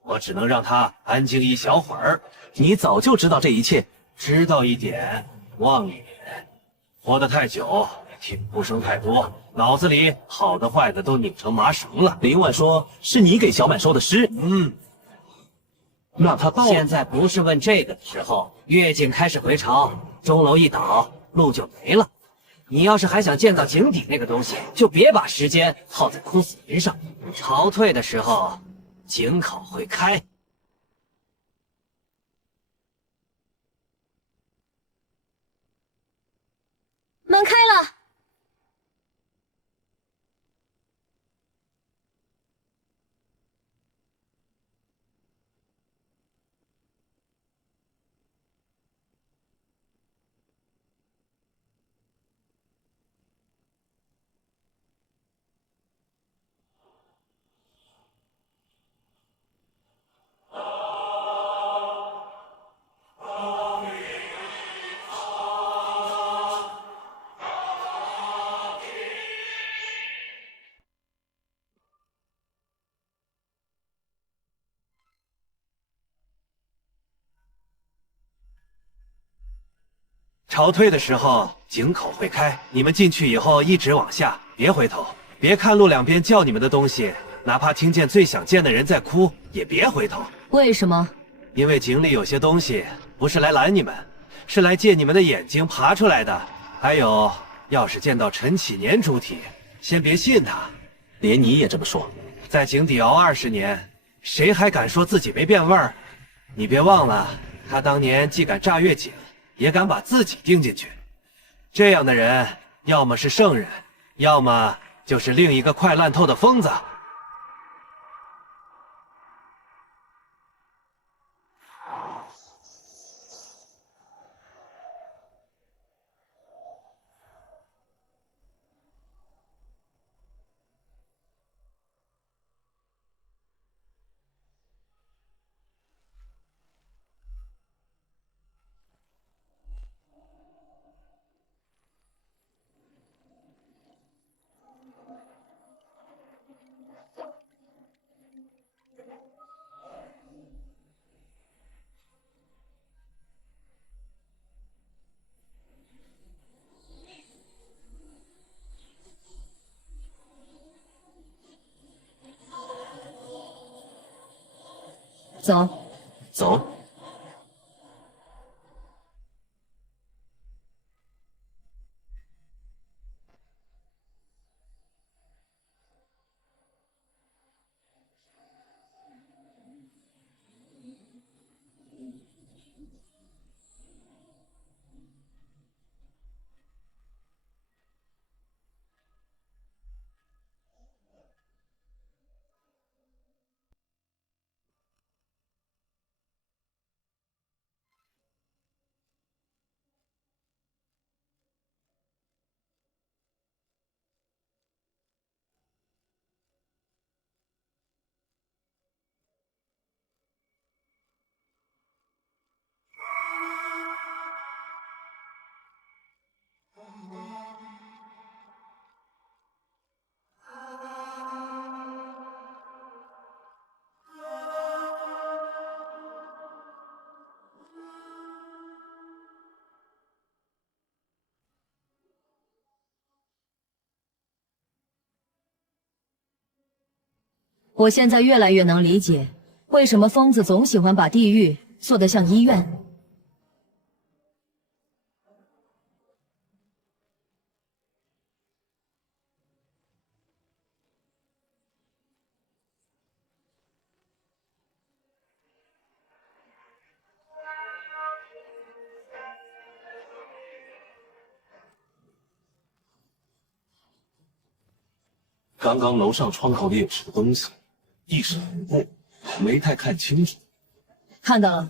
我只能让他安静一小会儿。你早就知道这一切，知道一点，忘一点。活得太久，听呼声太多，脑子里好的坏的都拧成麻绳了。林婉说是你给小满收的尸。那他到现在不是问这个的时候。月景开始回潮，钟楼一倒，路就没了。你要是还想见到井底那个东西，就别把时间耗在枯死人上。潮退的时候，井口会开。门开了。潮退的时候，井口会开。你们进去以后一直往下，别回头，别看路两边叫你们的东西，哪怕听见最想见的人在哭，也别回头。为什么？因为井里有些东西不是来拦你们，是来借你们的眼睛爬出来的。还有，要是见到陈启年主体，先别信他。连你也这么说？在井底熬20年，谁还敢说自己没变味儿？你别忘了，他当年既敢炸月井，也敢把自己钉进去。这样的人，要么是圣人，要么就是另一个快烂透的疯子。走。走。我现在越来越能理解，为什么疯子总喜欢把地狱做得像医院。刚刚楼上窗口里有什么东西，一闪而过，没太看清楚。看到了，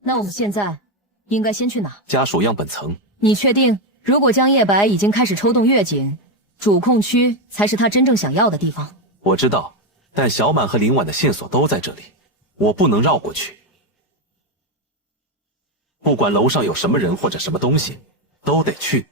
那我们现在应该先去哪？家属样本层。你确定？如果江夜白已经开始抽动月景，主控区才是他真正想要的地方。我知道，但小满和林婉的线索都在这里，我不能绕过去。不管楼上有什么人或者什么东西，都得去。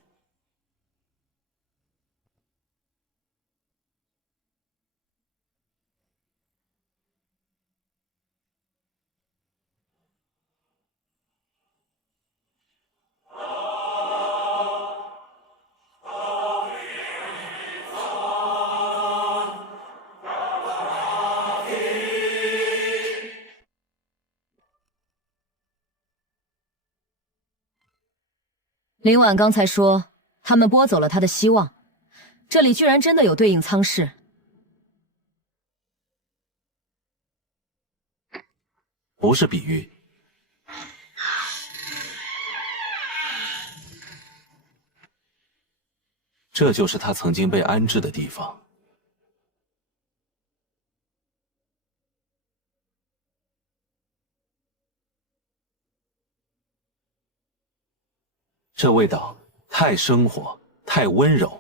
林婉刚才说，他们剥走了他的希望，这里居然真的有对应舱室。不是比喻，这就是他曾经被安置的地方。这味道太生活，太温柔，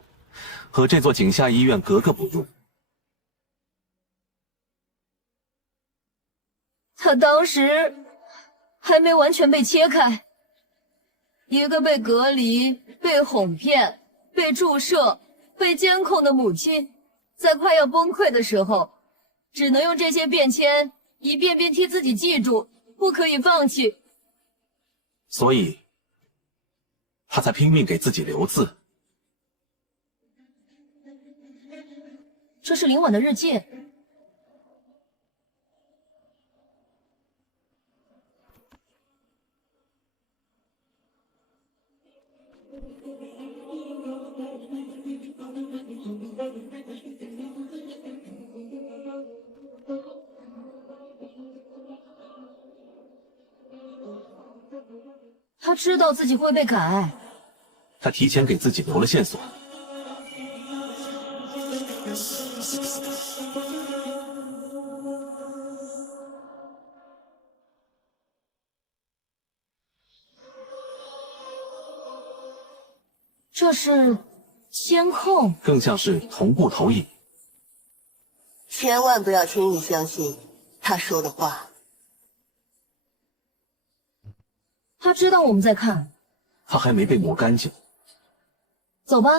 和这座井下医院格格不入。他当时还没完全被切开，一个被隔离、被哄骗、被注射、被监控的母亲，在快要崩溃的时候，只能用这些便签一遍遍替自己记住，不可以放弃。所以他才拼命给自己留字。这是林婉的日记。他知道自己会被改，他提前给自己留了线索。这是监控，更像是同步投影。千万不要轻易相信他说的话。他知道我们在看，他还没被磨干净。走吧。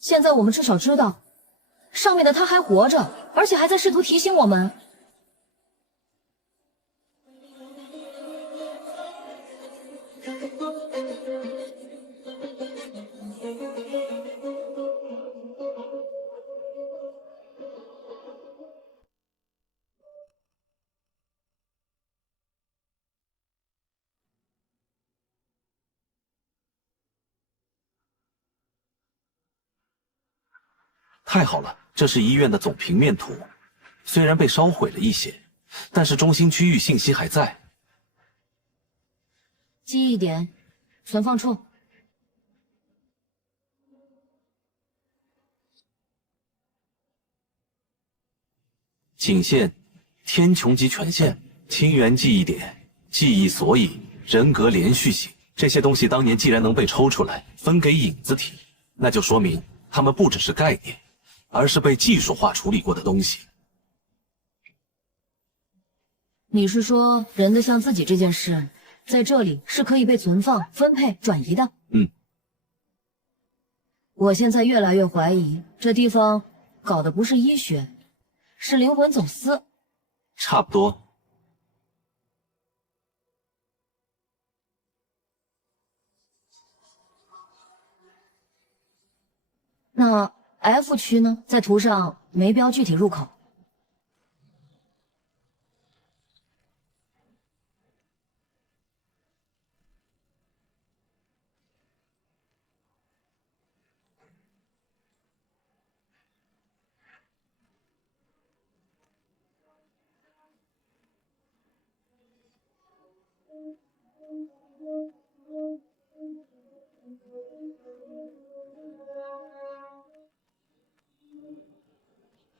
现在我们至少知道，上面的他还活着，而且还在试图提醒我们。太好了，这是医院的总平面图，虽然被烧毁了一些，但是中心区域信息还在。记忆点，存放处。颈线、天穹级权限、清源记忆点、记忆索引、人格连续性，这些东西当年既然能被抽出来分给影子体，那就说明它们不只是概念，而是被技术化处理过的东西。你是说人的像自己这件事，在这里是可以被存放、分配、转移的？嗯。我现在越来越怀疑，这地方搞的不是医学，是灵魂走私。差不多。那 F 区呢？在图上没标具体入口。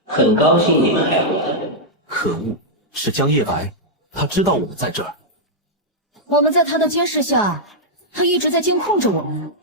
很高兴你们还活着。可恶，是江夜白，他知道我们在这儿。我们在他的监视下，他一直在监控着我们。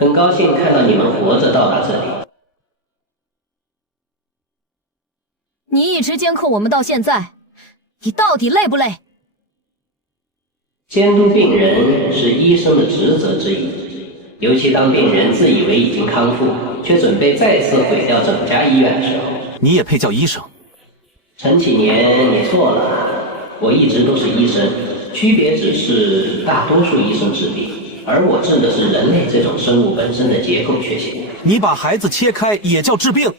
很高兴看到你们活着到达这里。你一直监控我们到现在，你到底累不累？监督病人是医生的职责之一，尤其当病人自以为已经康复，却准备再次毁掉整家医院的时候。你也配叫医生？陈启年，你错了，我一直都是医生，区别只是大多数医生治病。而我治的是人类这种生物本身的结构缺陷。你把孩子切开也叫治病？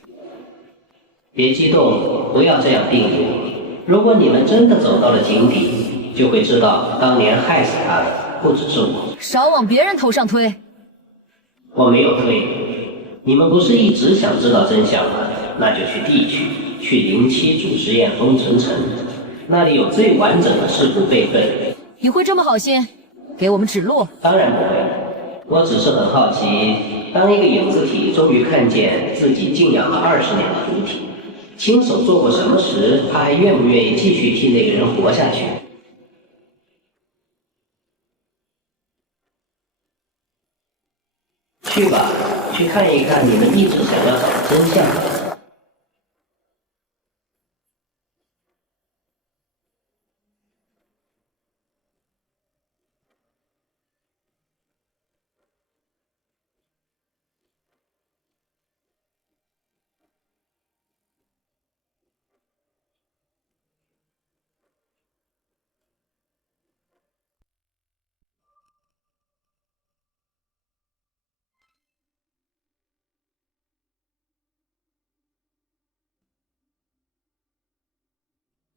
别激动，不要这样定义。如果你们真的走到了井底，就会知道当年害死他的不只是我。少往别人头上推。我没有推。你们不是一直想知道真相吗？那就去地区，去07主实验封存城，那里有最完整的事故备份。你会这么好心？给我们指路？当然不会，我只是很好奇，当一个影子体终于看见自己静养了20年的主体，亲手做过什么时，他还愿不愿意继续替那个人活下去？去吧，去看一看你们一直想要找的真相。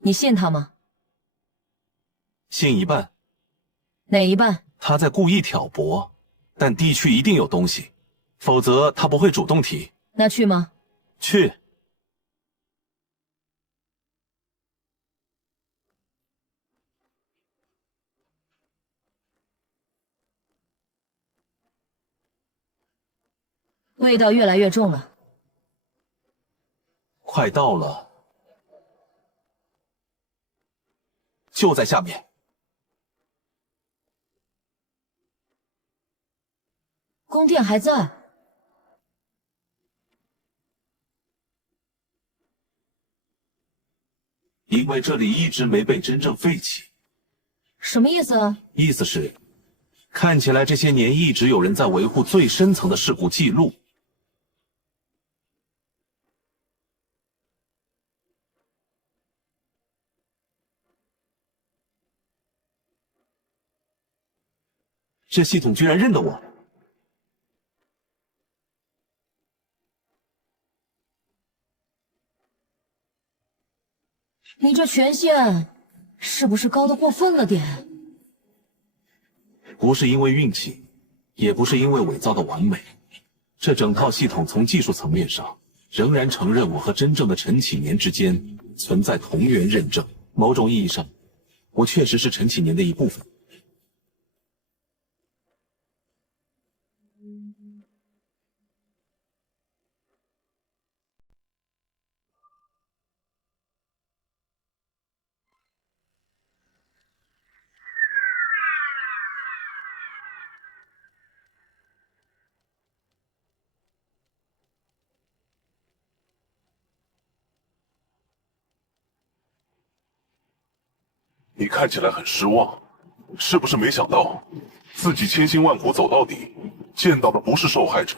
你信他吗？信一半。哪一半？他在故意挑拨，但地区一定有东西，否则他不会主动提。那去吗？去。味道越来越重了。快到了。就在下面。宫殿还在。因为这里一直没被真正废弃。什么意思啊？意思是，看起来这些年一直有人在维护最深层的事故记录。这系统居然认得我。你这权限是不是高得过分了点？不是因为运气，也不是因为伪造的完美，这整套系统从技术层面上仍然承认我和真正的陈启年之间存在同源认证。某种意义上，我确实是陈启年的一部分。你看起来很失望，是不是没想到自己千辛万苦走到底，见到的不是受害者，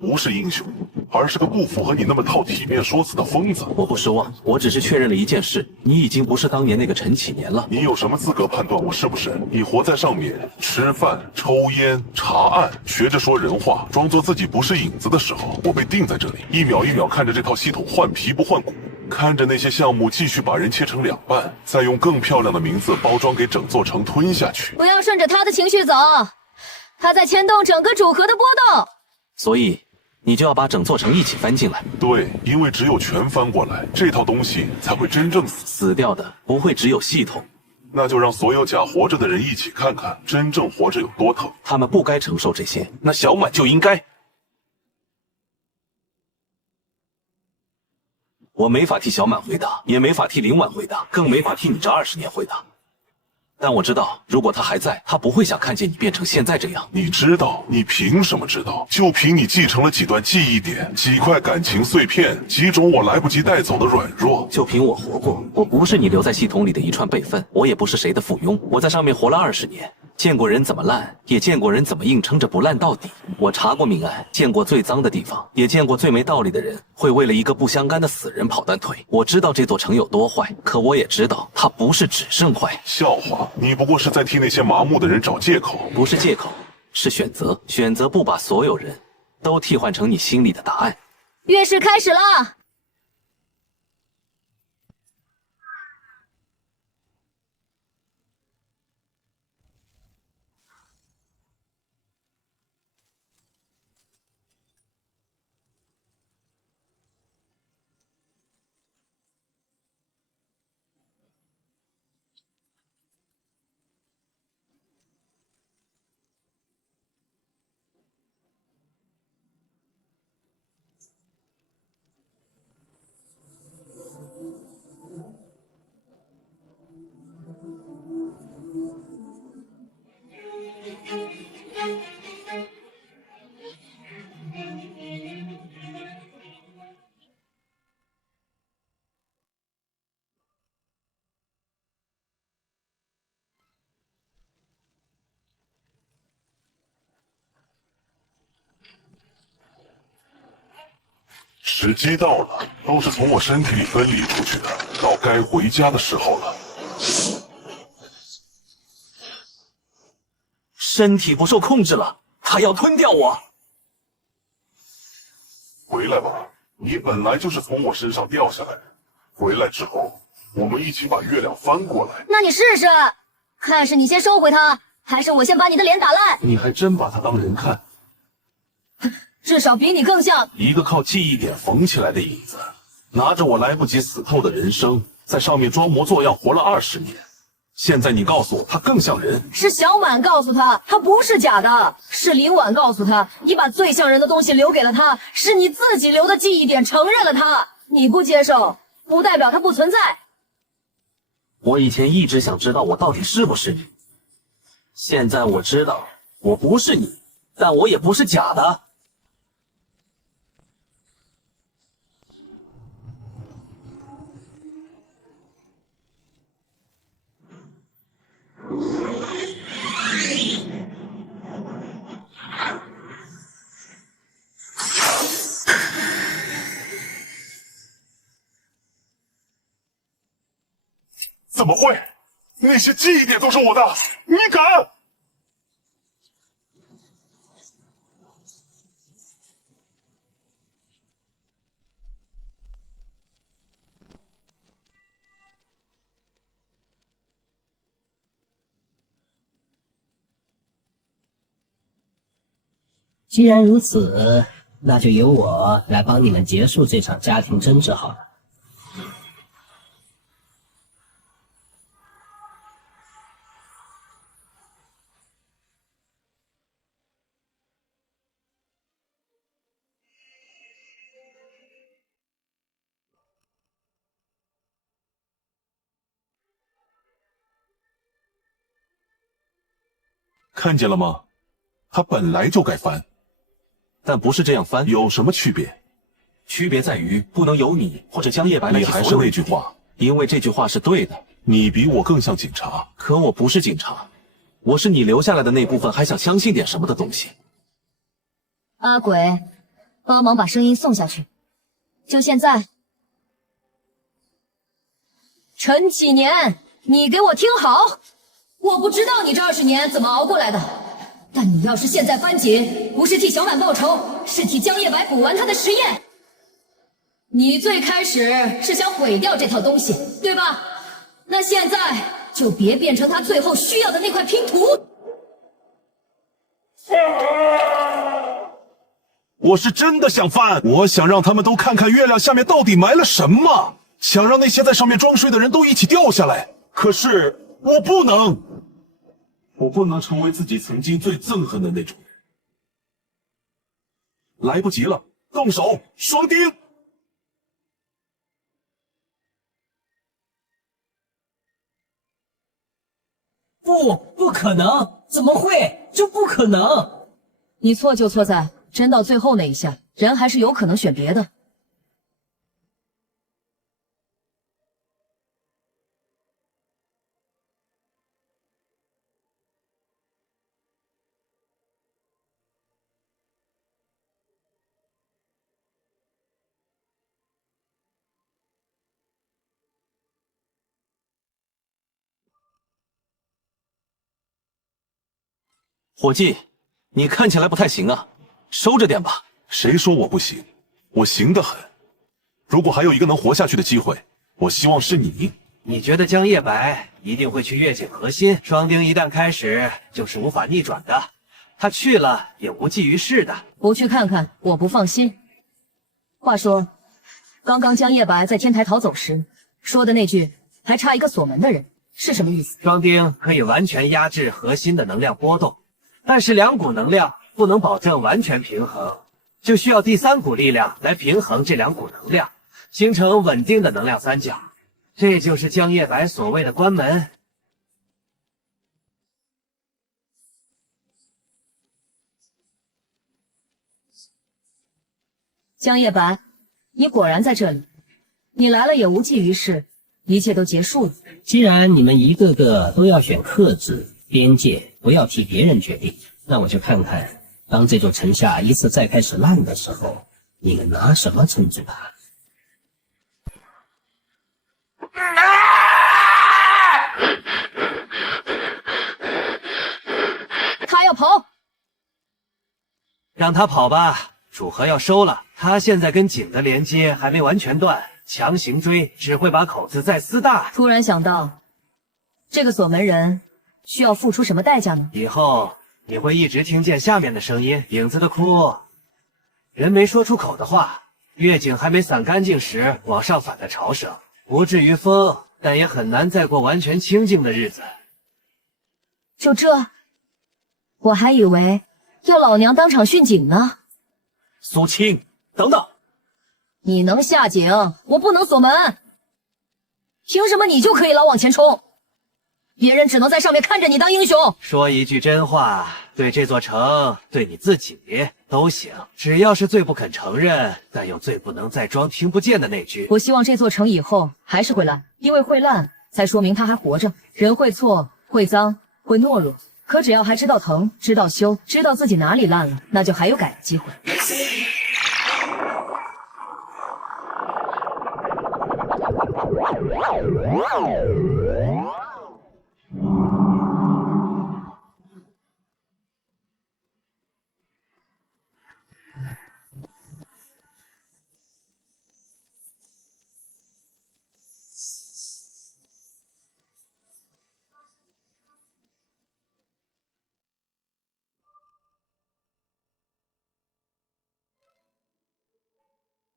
不是英雄，而是个不符合你那么套体面说辞的疯子？我不失望，我只是确认了一件事，你已经不是当年那个陈启年了。你有什么资格判断我是不是？你活在上面，吃饭、抽烟、查案，学着说人话，装作自己不是影子的时候，我被定在这里，一秒一秒看着这套系统换皮不换骨。看着那些项目继续把人切成两半，再用更漂亮的名字包装给整座城吞下去。不要顺着他的情绪走，他在牵动整个主核的波动。所以你就要把整座城一起翻进来。对，因为只有全翻过来，这套东西才会真正死。死掉的不会只有系统。那就让所有假活着的人一起看看真正活着有多疼。他们不该承受这些，那小满就应该。我没法替小满回答，也没法替林婉回答，更没法替你这20年回答。但我知道，如果他还在，他不会想看见你变成现在这样。你知道？你凭什么知道？就凭你继承了几段记忆点、几块感情碎片、几种我来不及带走的软弱。就凭我活过，我不是你留在系统里的一串备份，我也不是谁的附庸。我在上面活了20年，见过人怎么烂，也见过人怎么硬撑着不烂到底。我查过命案，见过最脏的地方，也见过最没道理的人会为了一个不相干的死人跑断腿。我知道这座城有多坏，可我也知道它不是只剩坏。笑话，你不过是在替那些麻木的人找借口。不是借口，是选择。选择不把所有人都替换成你心里的答案。月事开始了。时机到了，都是从我身体里分离出去的，到该回家的时候了。身体不受控制了，他要吞掉我。回来吧，你本来就是从我身上掉下来的。回来之后，我们一起把月亮翻过来。那你试试，看是你先收回它，还是我先把你的脸打烂？你还真把他当人看。至少比你更像一个靠记忆点缝起来的影子，拿着我来不及死透的人生，在上面装模作样活了20年。现在你告诉我，他更像人？是小满告诉他，他不是假的；是林婉告诉他，你把最像人的东西留给了他；是你自己留的记忆点承认了他。你不接受，不代表他不存在。我以前一直想知道我到底是不是你，现在我知道我不是你，但我也不是假的。怎么会？那些记忆点都是我的，你敢？既然如此，那就由我来帮你们结束这场家庭争执好了。看见了吗？他本来就该翻，但不是这样翻。有什么区别？区别在于不能由你或者江夜白来。你还是那句话，因为这句话是对的。你比我更像警察，可我不是警察，我是你留下来的那部分还想相信点什么的东西。阿鬼，帮忙把声音送下去。就现在。陈启年，你给我听好。我不知道你这20年怎么熬过来的，但你要是现在翻解，不是替小满报仇，是替江夜白补完他的实验。你最开始是想毁掉这套东西，对吧？那现在就别变成他最后需要的那块拼图。我是真的想翻，我想让他们都看看月亮下面到底埋了什么，想让那些在上面装睡的人都一起掉下来。可是我不能，我不能成为自己曾经最憎恨的那种人。来不及了，动手，双钉！不可能，怎么会？这不可能！你错就错在真到最后那一下，人还是有可能选别的。伙计，你看起来不太行啊，收着点吧。谁说我不行？我行得很。如果还有一个能活下去的机会，我希望是你。你觉得江夜白一定会去月景核心？双丁一旦开始，就是无法逆转的。他去了也无济于事的。不去看看，我不放心。话说，刚刚江夜白在天台逃走时说的那句“还差一个锁门的人”是什么意思？双丁可以完全压制核心的能量波动。但是两股能量不能保证完全平衡，就需要第三股力量来平衡这两股能量，形成稳定的能量三角。这就是江夜白所谓的关门。江夜白，你果然在这里。你来了也无济于事，一切都结束了。既然你们一个个都要选克制边界，不要替别人决定，那我就看看，当这座城下一次再开始烂的时候，你们拿什么撑住它？他要跑，让他跑吧。主河要收了，他现在跟井的连接还没完全断，强行追只会把口子再撕大。突然想到，这个锁门人需要付出什么代价呢？以后你会一直听见下面的声音，影子的哭，人没说出口的话，月景还没散干净时往上反的潮声，不至于疯，但也很难再过完全清静的日子。就这，我还以为要老娘当场殉警呢。苏青，等等，你能下井，我不能锁门，凭什么你就可以老往前冲？别人只能在上面看着你当英雄。说一句真话，对这座城，对你自己都行，只要是最不肯承认，但又最不能再装听不见的那句。我希望这座城以后还是会烂，因为会烂才说明它还活着。人会错，会脏，会懦弱，可只要还知道疼，知道修，知道自己哪里烂了，那就还有改的机会。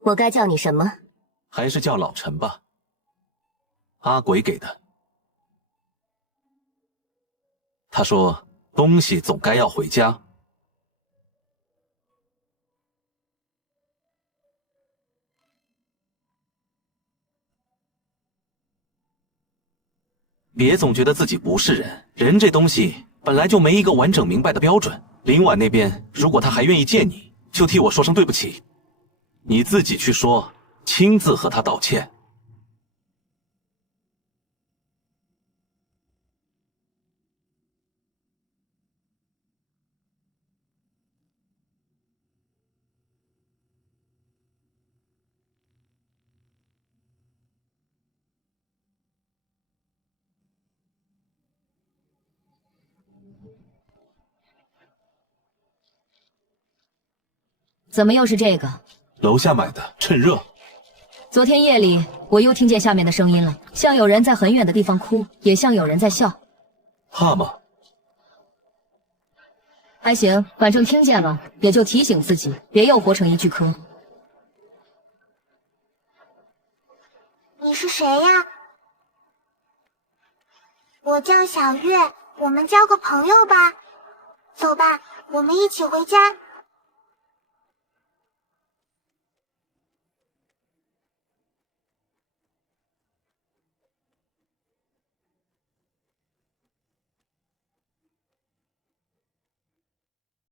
我该叫你什么？还是叫老陈吧。阿鬼给的。他说东西总该要回家。别总觉得自己不是人，人这东西本来就没一个完整明白的标准。林婉那边，如果他还愿意见你，就替我说声对不起。你自己去说，亲自和他道歉。怎么又是这个？楼下买的，趁热。昨天夜里，我又听见下面的声音了，像有人在很远的地方哭，也像有人在笑。怕吗？还行，反正听见了，也就提醒自己，别又活成一具壳。你是谁呀？我叫小月，我们交个朋友吧。走吧，我们一起回家。